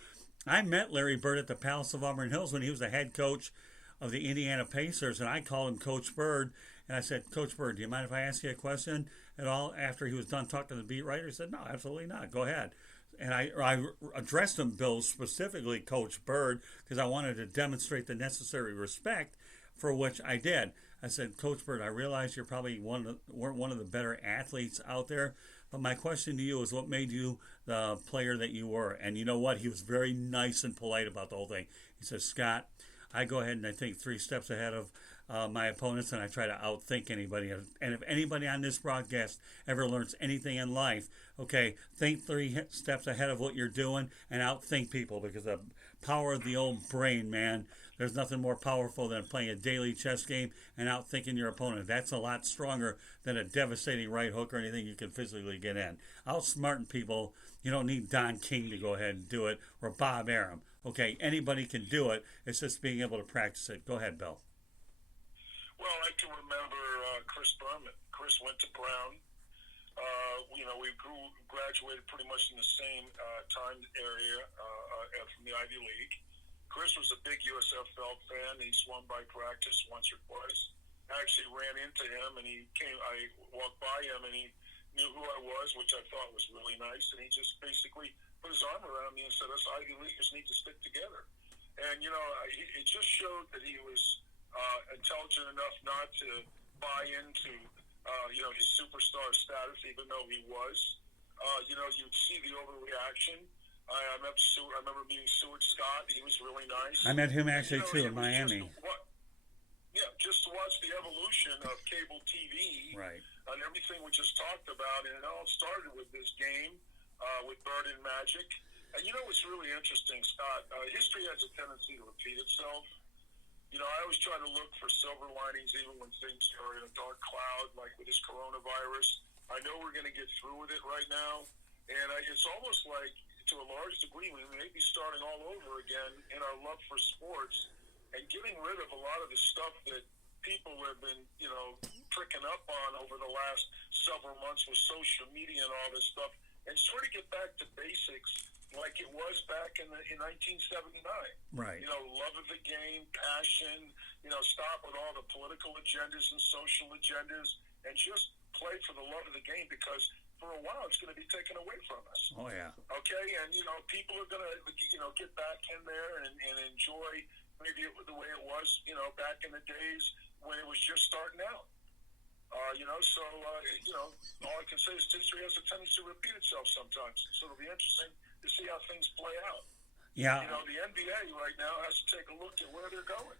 I met Larry Bird at the Palace of Auburn Hills when he was the head coach of the Indiana Pacers, and I called him Coach Bird. And I said, Coach Bird, do you mind if I ask you a question at all? After he was done talking to the beat writer, he said, no, absolutely not. Go ahead. And I addressed him, Bill, specifically Coach Bird, because I wanted to demonstrate the necessary respect, for which I did. I said, Coach Bird, I realize you're probably weren't one of the better athletes out there, but my question to you is what made you the player that you were? And you know what? He was very nice and polite about the whole thing. He says, Scott, I go ahead and I think 3 steps ahead of my opponents, and I try to outthink anybody. And if anybody on this broadcast ever learns anything in life, okay, think 3 steps ahead of what you're doing and outthink people, because the power of the old brain, man, there's nothing more powerful than playing a daily chess game and outthinking your opponent. That's a lot stronger than a devastating right hook or anything you can physically get in. Outsmarting people, you don't need Don King to go ahead and do it, or Bob Arum. Okay, anybody can do it. It's just being able to practice it. Go ahead, Bill. Well, I can remember Chris Berman. Chris went to Brown. We graduated pretty much in the same time area from the Ivy League. Chris was a big USFL fan. He swung by practice once or twice. I actually ran into him, and I walked by him, and he knew who I was, which I thought was really nice. And he just basically put his arm around me and said, "Us Ivy Leaguers need to stick together." And it just showed that he was intelligent enough not to buy into his superstar status, even though he was. You'd see the overreaction. I remember meeting Stuart Scott. He was really nice. I met him actually too in Miami. Just to watch the evolution of cable TV, right, and everything we just talked about, and it all started with this game with Bird and Magic. And what's really interesting, Scott? History has a tendency to repeat itself. I always try to look for silver linings, even when things are in a dark cloud, like with this coronavirus. I know we're going to get through with it right now, and it's almost like, to a large degree, we may be starting all over again in our love for sports and getting rid of a lot of the stuff that people have been, pricking up on over the last several months with social media and all this stuff, and sort of get back to basics like it was back in 1979. Right. Love of the game, passion, stop with all the political agendas and social agendas, and just play for the love of the game, because for a while it's going to be taken away from us. Oh, yeah. Okay? And, people are going to, get back in there and enjoy maybe the way it was, back in the days when it was just starting out. All I can say is history has a tendency to repeat itself sometimes. So it'll be interesting to see how things play out. Yeah. The NBA right now has to take a look at where they're going.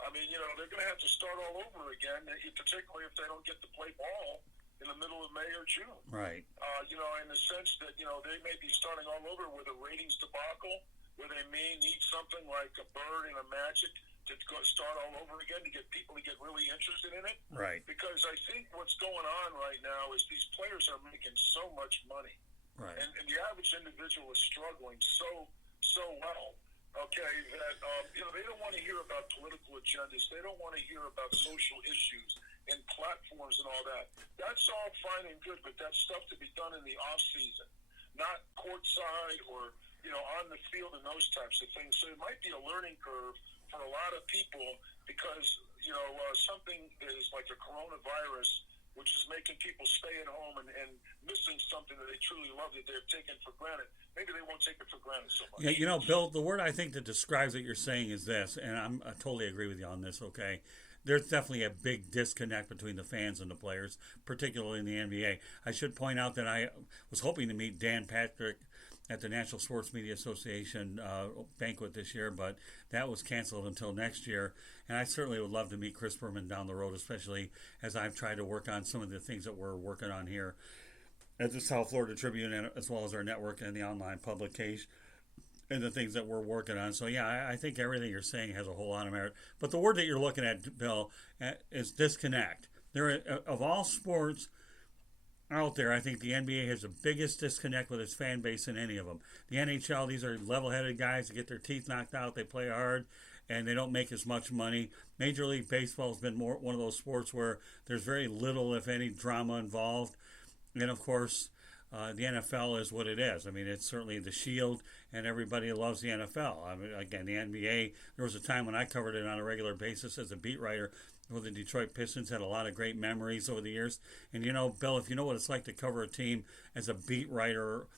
I mean, they're going to have to start all over again, particularly if they don't get to play ball in the middle of May or June. Right. In the sense that, they may be starting all over with a ratings debacle, where they may need something like a Bird and a Magic to start all over again to get people to get really interested in it. Right. Because I think what's going on right now is these players are making so much money. Right. And the average individual is struggling so well. Okay, that they don't want to hear about political agendas. They don't want to hear about social issues and platforms and all that. That's all fine and good, but that's stuff to be done in the off season, not courtside or on the field and those types of things. So it might be a learning curve for a lot of people, because something that is like a coronavirus, which is making people stay at home and missing something that they truly love that they've taken for granted. Maybe they won't take it for granted so much. Yeah, Bill, the word I think that describes what you're saying is this, and I totally agree with you on this, okay? There's definitely a big disconnect between the fans and the players, particularly in the NBA. I should point out that I was hoping to meet Dan Patrick at the National Sports Media Association banquet this year, but that was canceled until next year. And I certainly would love to meet Chris Berman down the road, especially as I've tried to work on some of the things that we're working on here at the South Florida Tribune, and as well as our network and the online publication and the things that we're working on. So, yeah, I think everything you're saying has a whole lot of merit. But the word that you're looking at, Bill, is disconnect. Of all sports out there, I think the NBA has the biggest disconnect with its fan base than any of them. The NHL, these are level-headed guys that get their teeth knocked out. They play hard, and they don't make as much money. Major League Baseball has been one of those sports where there's very little, if any, drama involved. And, of course, the NFL is what it is. I mean, it's certainly the shield, and everybody loves the NFL. I mean, again, the NBA, there was a time when I covered it on a regular basis as a beat writer. Well, the Detroit Pistons had a lot of great memories over the years. And, Bill, if you know what it's like to cover a team as a beat writer,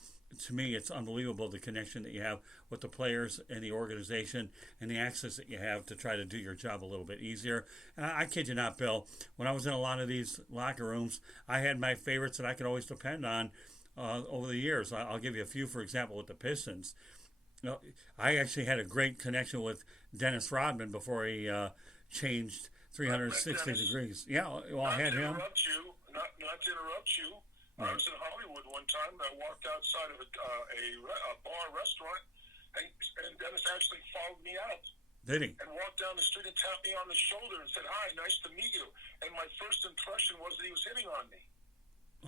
to me, it's unbelievable the connection that you have with the players and the organization and the access that you have to try to do your job a little bit easier. And I kid you not, Bill, when I was in a lot of these locker rooms, I had my favorites that I could always depend on over the years. I'll give you a few, for example, with the Pistons. I actually had a great connection with Dennis Rodman before he changed 360 degrees. Yeah, well, I had him. Not to interrupt you. Right. I was in Hollywood one time, and I walked outside of a bar restaurant, and Dennis actually followed me out. Did he? And walked down the street and tapped me on the shoulder and said, "Hi, nice to meet you." And my first impression was that he was hitting on me.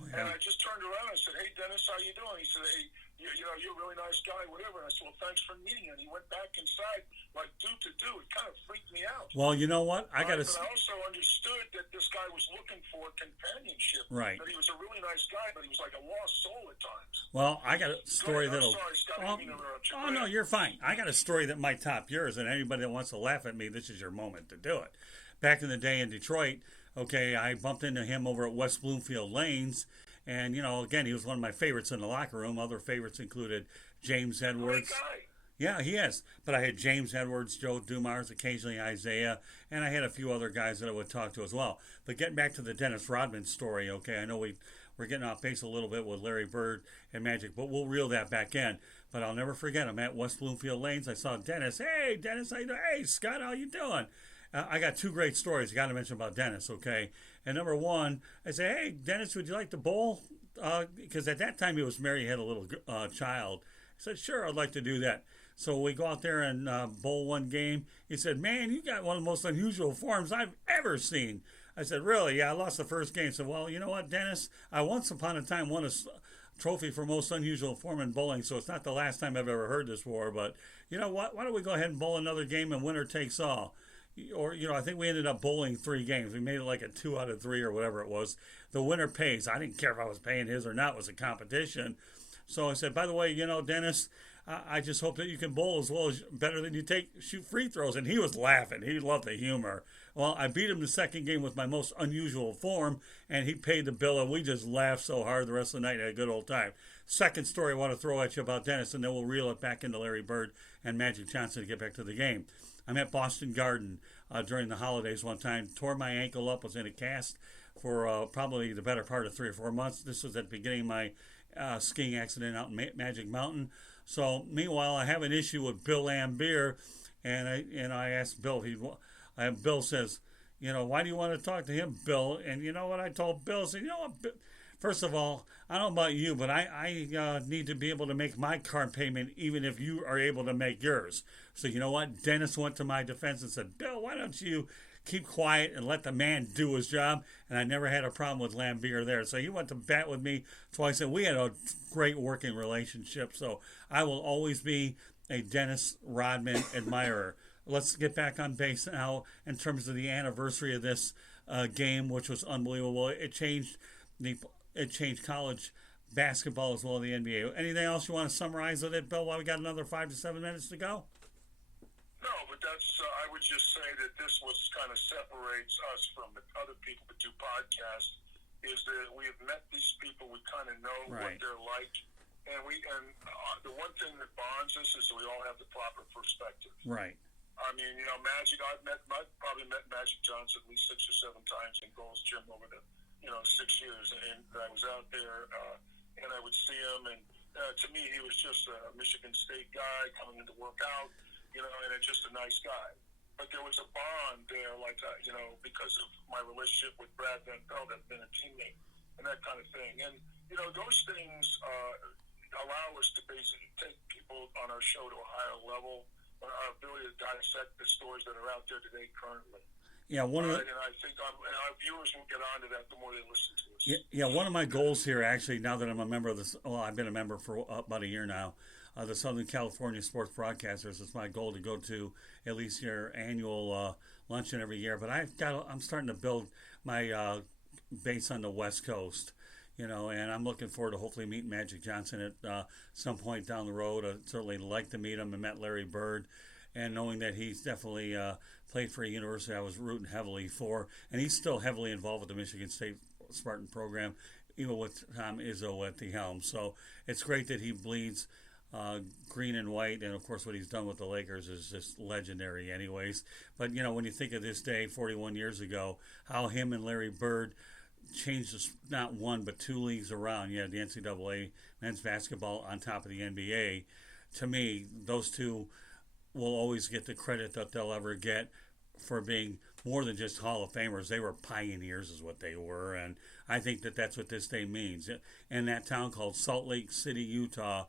Oh, yeah. And I just turned around and I said, "Hey, Dennis, how you doing?" He said, "Hey, you're a really nice guy, whatever." And I said, "Well, thanks for meeting." And he went back inside like dude to do. It kind of freaked me out. Well, you know what? But I also understood that this guy was looking for companionship. Right. That he was a really nice guy, but he was like a lost soul at times. Well, I got a story that'll. Sorry, Scott, I didn't mean to interrupt you. Oh no, you're fine. I got a story that might top yours, and anybody that wants to laugh at me, this is your moment to do it. Back in the day in Detroit, okay, I bumped into him over at West Bloomfield Lanes. And, again, he was one of my favorites in the locker room. Other favorites included James Edwards. Great guy. Yeah, he is. But I had James Edwards, Joe Dumars, occasionally Isaiah, and I had a few other guys that I would talk to as well. But getting back to the Dennis Rodman story, okay, I know we're getting off base a little bit with Larry Bird and Magic, but we'll reel that back in. But I'll never forget, I'm at West Bloomfield Lanes. I saw Dennis. Hey, Dennis, how you doing? Hey, Scott, how you doing? I got two great stories I got to mention about Dennis, okay? And number one, I say, hey, Dennis, would you like to bowl? Because at that time he was married, he had a little child. I said, sure, I'd like to do that. So we go out there and bowl one game. He said, man, you got one of the most unusual forms I've ever seen. I said, really? Yeah, I lost the first game. I said, well, you know what, Dennis? I once upon a time won a trophy for most unusual form in bowling, so it's not the last time I've ever heard this before. But you know what? Why don't we go ahead and bowl another game and winner takes all? Or, I think we ended up bowling 3 games. We made it like a 2 out of 3 or whatever it was. The winner pays. I didn't care if I was paying his or not. It was a competition. So I said, by the way, Dennis, I just hope that you can bowl as well as better than you shoot free throws. And he was laughing. He loved the humor. Well, I beat him the second game with my most unusual form, and he paid the bill, and we just laughed so hard the rest of the night. Had a good old time. Second story I want to throw at you about Dennis, and then we'll reel it back into Larry Bird and Magic Johnson to get back to the game. I'm at Boston Garden during the holidays one time, tore my ankle up, was in a cast for probably the better part of 3 or 4 months. This was at the beginning of my skiing accident out in Magic Mountain. So meanwhile, I have an issue with Bill Lambier, and I asked Bill. Bill says, why do you want to talk to him, Bill? And you know what I told Bill? I said, first of all, I don't know about you, but I need to be able to make my car payment even if you are able to make yours. So you know what? Dennis went to my defense and said, Bill, why don't you keep quiet and let the man do his job? And I never had a problem with Lambier there. So he went to bat with me twice, and we had a great working relationship. So I will always be a Dennis Rodman admirer. Let's get back on base now in terms of the anniversary of this game, which was unbelievable. It changed college basketball as well as the NBA. Anything else you want to summarize with it, Bill, while we got another 5 to 7 minutes to go? No, but I would just say that this was kind of separates us from the other people that do podcasts, is that we have met these people, we kind of know what they're like, and the one thing that bonds us is we all have the proper perspective. Right. I mean, Magic, I've probably met Magic Johnson at least 6 or 7 times in Gold's Gym over the 6 years, and I was out there, and I would see him, and to me, he was just a Michigan State guy coming in to work out, and just a nice guy. But there was a bond there, like, because of my relationship with Brad Van Pelt, I've been a teammate, and that kind of thing. And, those things allow us to basically take people on our show to a higher level, our ability to dissect the stories that are out there today currently. Yeah, and I think our viewers will get on to that the more they listen to us. Yeah, one of my goals here, actually, now that I'm a member of this, I've been a member for about a year now, the Southern California Sports Broadcasters. It's my goal to go to at least your annual luncheon every year. But I'm starting to build my base on the West Coast, and I'm looking forward to hopefully meeting Magic Johnson at some point down the road. I'd certainly like to meet him. I met Larry Bird, and knowing that he's definitely played for a university I was rooting heavily for, and he's still heavily involved with the Michigan State Spartan program, even with Tom Izzo at the helm. So it's great that he bleeds green and white, and of course what he's done with the Lakers is just legendary anyways. But when you think of this day 41 years ago, how him and Larry Bird changed not 1 but 2 leagues around. You had the NCAA men's basketball on top of the NBA. To me, those two will always get the credit that they'll ever get for being more than just Hall of Famers. They were pioneers is what they were, and I think that that's what this day means. In that town called Salt Lake City, Utah,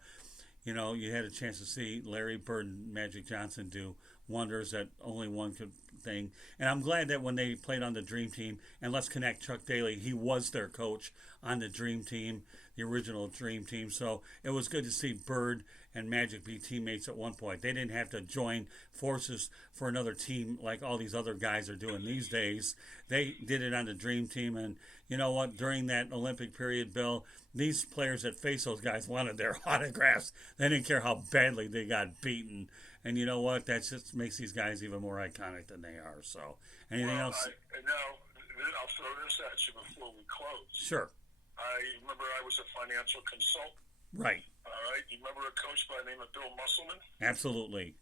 you had a chance to see Larry Bird and Magic Johnson do wonders that only one could thing. And I'm glad that when they played on the Dream Team, and let's connect Chuck Daly, he was their coach on the Dream Team, the original Dream Team. So it was good to see Bird and Magic be teammates at one point. They didn't have to join forces for another team like all these other guys are doing these days. They did it on the Dream Team, and you know what? During that Olympic period, Bill, these players that faced those guys wanted their autographs. They didn't care how badly they got beaten. And you know what? That just makes these guys even more iconic than they are. So, anything else? Now, I'll throw this at you before we close. Sure. I remember I was a financial consultant. Right. All right. You remember a coach by the name of Bill Musselman? Absolutely.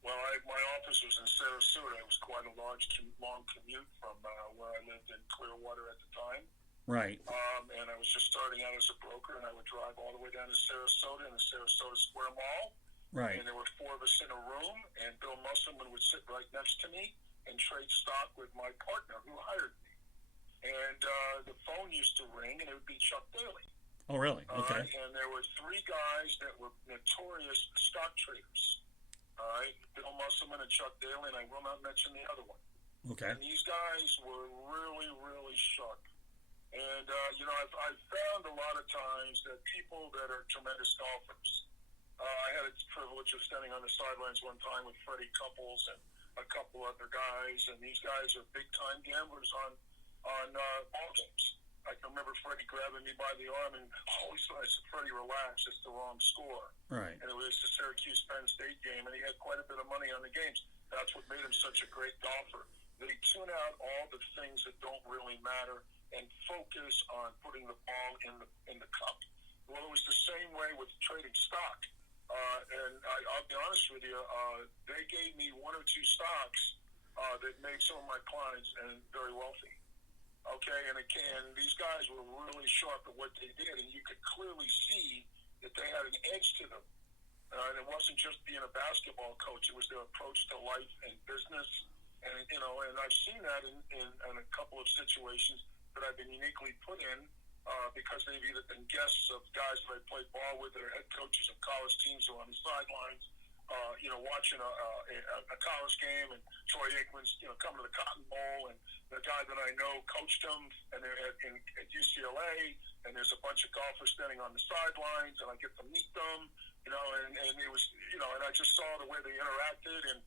Well, my office was in Sarasota. It was quite a long commute from where I lived in Clearwater at the time. Right. And I was just starting out as a broker, and I would drive all the way down to Sarasota in the Sarasota Square Mall. Right. And there were four of us in a room, and Bill Musselman would sit right next to me and trade stock with my partner who hired me. And the phone used to ring, and it would be Chuck Daly. Oh, really? Okay. And there were three guys that were notorious stock traders. All right, Bill Musselman and Chuck Daly, and I will not mention the other one. Okay. And these guys were really, really sharp. And, I've found a lot of times that people that are tremendous golfers, I had the privilege of standing on the sidelines one time with Freddie Couples and a couple other guys, and these guys are big-time gamblers on ball games. I can remember Freddie grabbing me by the arm and always I said, Freddie, relax, it's the wrong score. Right. And it was the Syracuse-Penn State game, and he had quite a bit of money on the games. That's what made him such a great golfer. They tune out all the things that don't really matter and focus on putting the ball in the cup. Well, it was the same way with trading stock. And I'll be honest with you, they gave me one or two stocks that made some of my clients very wealthy. Okay, and these guys were really sharp at what they did, and you could clearly see that they had an edge to them. And it wasn't just being a basketball coach; it was their approach to life and business. And and I've seen that in a couple of situations that I've been uniquely put in because they've either been guests of guys that I played ball with, that are head coaches of college teams who are on the sidelines, watching a college game, and Troy Aikman's coming to the Cotton Bowl, and the guy that I know coached him, and they're at UCLA, and there's a bunch of golfers standing on the sidelines, and I get to meet them, and it was, and I just saw the way they interacted, and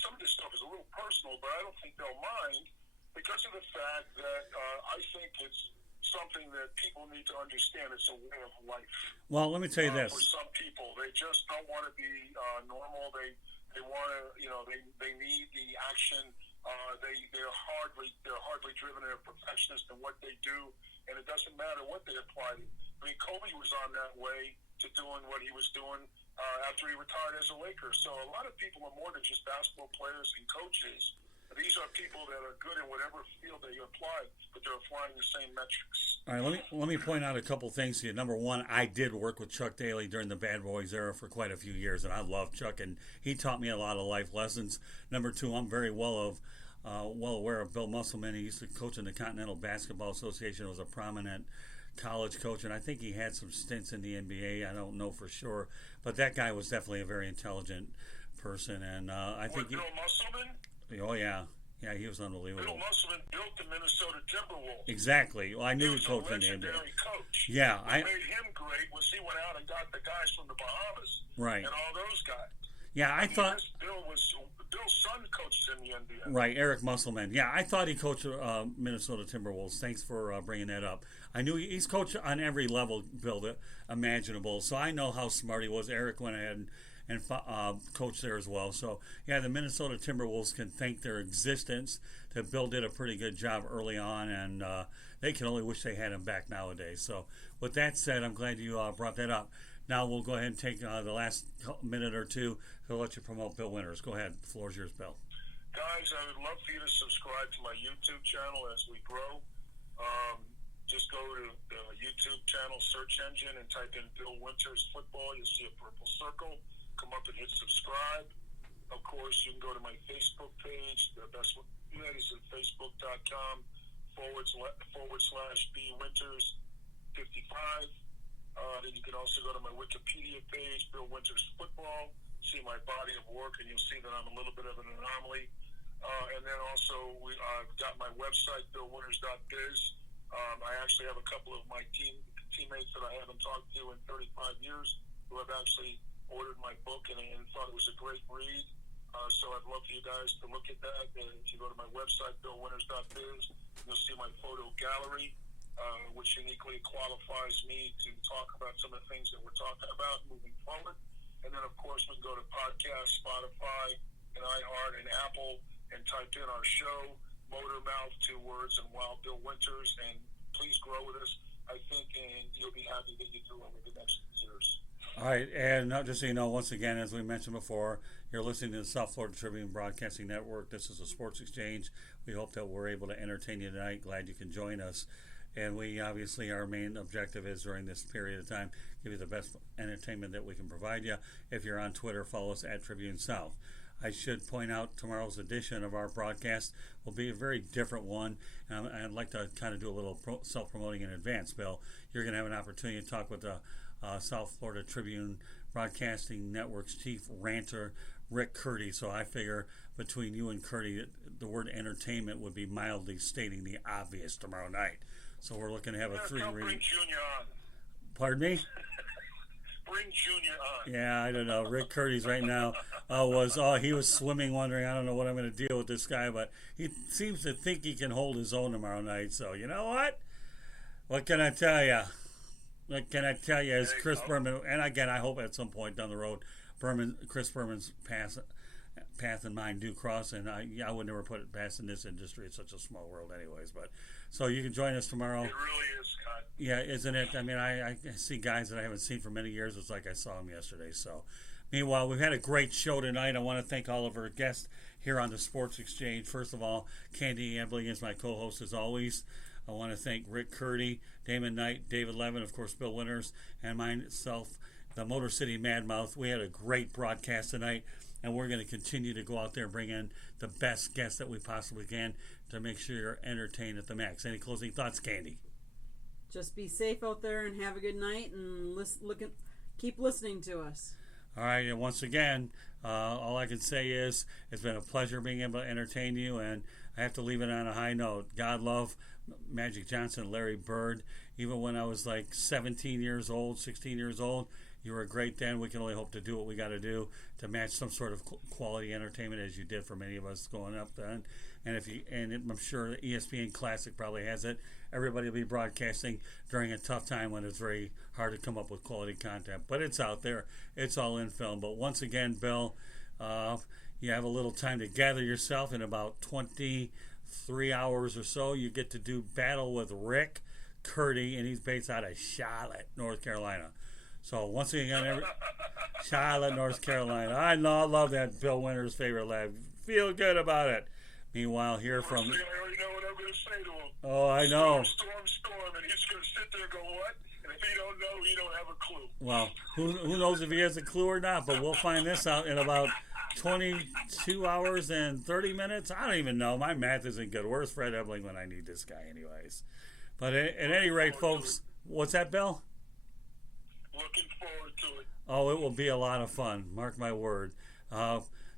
some of this stuff is a little personal, but I don't think they'll mind because of the fact that I think it's something that people need to understand. It's a way of life. Well, let me tell you this. For some people, they just don't want to be normal. They want to, they need the action. They're hardly driven. They're perfectionists in what they do, and it doesn't matter what they apply to. I mean, Kobe was on that way to doing what he was doing after he retired as a Laker. So a lot of people are more than just basketball players and coaches. These are people that are good in whatever field they apply, but they're applying the same metrics. All right, let me point out a couple things here. Number one, I did work with Chuck Daly during the Bad Boys era for quite a few years, and I love Chuck, and he taught me a lot of life lessons. Number two, I'm very well aware of Bill Musselman. He used to coach in the Continental Basketball Association. Was a prominent college coach, and I think he had some stints in the NBA. I don't know for sure, but that guy was definitely a very intelligent person, and I think Bill Musselman? Oh yeah, he was unbelievable. Bill Musselman built the Minnesota Timberwolves. Exactly. Well, I knew he coached in the NBA. He was a legendary coach. Yeah, what made him great was he went out and got the guys from the Bahamas, right, and all those guys. Yeah, I thought Bill's son coached in the NBA. Right, Eric Musselman. Yeah, I thought he coached Minnesota Timberwolves. Thanks for bringing that up. I knew he's coached on every level, Bill, imaginable. So I know how smart he was. Eric went ahead and coached there as well. So, yeah, the Minnesota Timberwolves can thank their existence that Bill did a pretty good job early on, and they can only wish they had him back nowadays. So, with that said, I'm glad you brought that up. Now we'll go ahead and take the last minute or two to let you promote Bill Winters. Go ahead. The floor is yours, Bill. Guys, I would love for you to subscribe to my YouTube channel as we grow. Just go to the YouTube channel search engine and type in Bill Winters Football. You'll see a purple circle. Come up and hit subscribe. Of course, you can go to my Facebook page. The best way is at facebook.com/BWinters55. Then you can also go to my Wikipedia page, Bill Winters Football. see my body of work, and you'll see that I'm a little bit of an anomaly. And then also, I've got my website, billwinters.biz. I actually have a couple of my teammates that I haven't talked to in 35 years who have actually ordered my book and thought it was a great read. So I'd love for you guys to look at that. If you go to my website, billwinters.biz, you'll see my photo gallery, which uniquely qualifies me to talk about some of the things that we're talking about moving forward. And then, of course, we can go to podcast, Spotify, and iHeart, and Apple, and type in our show, Motor Mouth, 2 words, and Wild Bill Winters. And please grow with us, I think, and you'll be happy that you do over the next years. All right, and just so you know, once again, as we mentioned before, you're listening to the South Florida Tribune Broadcasting Network. This is a sports exchange. We hope that we're able to entertain you tonight. Glad you can join us. And we obviously, our main objective is during this period of time, give you the best entertainment that we can provide you. If you're on Twitter, follow us at Tribune South. I should point out tomorrow's edition of our broadcast will be a very different one. I'd like to kind of do a little self-promoting in advance, Bill. You're going to have an opportunity to talk with the South Florida Tribune Broadcasting Network's chief ranter, Rick Curdy. So I figure between you and Curdy, the word entertainment would be mildly stating the obvious tomorrow night. So we're looking to have a 3-ring. Bring Junior on. Pardon me? Bring Junior on. Yeah, I don't know. Rick Curdy's right now he was swimming, wondering, I don't know what I'm going to deal with this guy, but he seems to think he can hold his own tomorrow night. So you know what? What can I tell you? What can I tell you? As Chris Berman, and again, I hope at some point down the road, Chris Berman's path and mine do cross, and I would never put it past in this industry. It's such a small world, anyways. But so you can join us tomorrow. It really is, Scott. Yeah, isn't it? I mean, I see guys that I haven't seen for many years. It's like I saw them yesterday. So, meanwhile, we've had a great show tonight. I want to thank all of our guests here on the Sports Exchange. First of all, Candy Ambling is my co-host as always. I want to thank Rick Curdy, Damon Knight, David Levin, of course, Bill Winters, and myself, the Motor City Madmouth. We had a great broadcast tonight, and we're going to continue to go out there and bring in the best guests that we possibly can to make sure you're entertained at the max. Any closing thoughts, Candy? Just be safe out there and have a good night, and keep listening to us. All right, and once again, all I can say is it's been a pleasure being able to entertain you, and I have to leave it on a high note. God love Magic Johnson, Larry Bird. Even when I was like 17 years old, 16 years old, you were great then. We can only hope to do what we got to do to match some sort of quality entertainment as you did for many of us going up then. And I'm sure ESPN Classic probably has it. Everybody will be broadcasting during a tough time when it's very hard to come up with quality content. But it's out there. It's all in film. But once again, Bill, you have a little time to gather yourself. In about 23 hours or so, you get to do battle with Rick Curdy, and he's based out of Charlotte, North Carolina. So once again, Charlotte, North Carolina. I love that Bill Winters' favorite lab. Feel good about it. Meanwhile, here from... I already know what I'm going to say to him. Oh, I know. Storm, and he's going to sit there and go, what? And if he don't know, he don't have a clue. Well, who knows if he has a clue or not, but we'll find this out in about 22 hours and 30 minutes. I don't even know. My math isn't good. Where's Fred Ebling when I need this guy anyways? But at any rate, folks, what's that, Bill? Looking forward to it. Oh, it will be a lot of fun. Mark my word.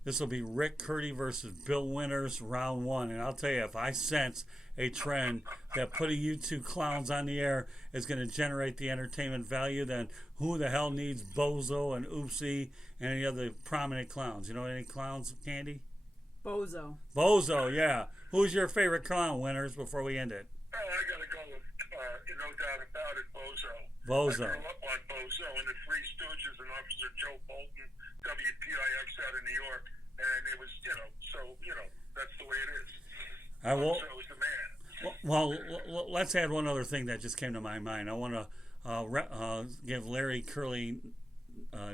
This will be Rick Curdy versus Bill Winters, round 1. And I'll tell you, if I sense a trend that putting you two clowns on the air is going to generate the entertainment value, then who the hell needs Bozo and Oopsie and any other prominent clowns? You know any clowns, Candy? Bozo. Bozo, yeah. Who's your favorite clown, Winters, before we end it? Oh, I got to go with, no doubt about it, Bozo. Bozo. I grew up on Bozo and the Three Stooges and Officer Joe Bolton, WPIX out of New York. And it was, that's the way it is. Bozo is the man. Well, let's add one other thing that just came to my mind. I want to give Larry Curly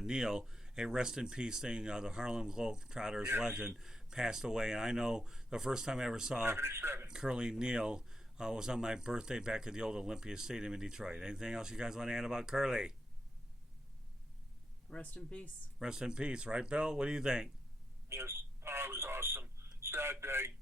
Neal a rest in peace thing. The Harlem Globetrotters legend passed away. And I know the first time I ever saw 77. Curly Neal was on my birthday back at the old Olympia Stadium in Detroit. Anything else you guys want to add about Curly? Rest in peace. Rest in peace, right, Bill? What do you think? Yes. It was awesome. Sad day.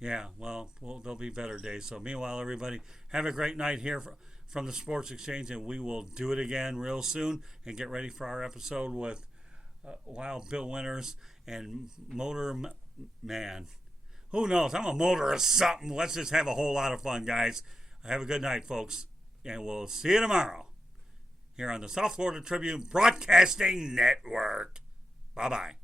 Yeah, well, there'll be better days. So meanwhile, everybody, have a great night here from the Sports Exchange, and we will do it again real soon and get ready for our episode with Wild Bill Winters and Motor Man. Who knows? I'm a motorist something. Let's just have a whole lot of fun, guys. Have a good night, folks. And we'll see you tomorrow here on the South Florida Tribune Broadcasting Network. Bye-bye.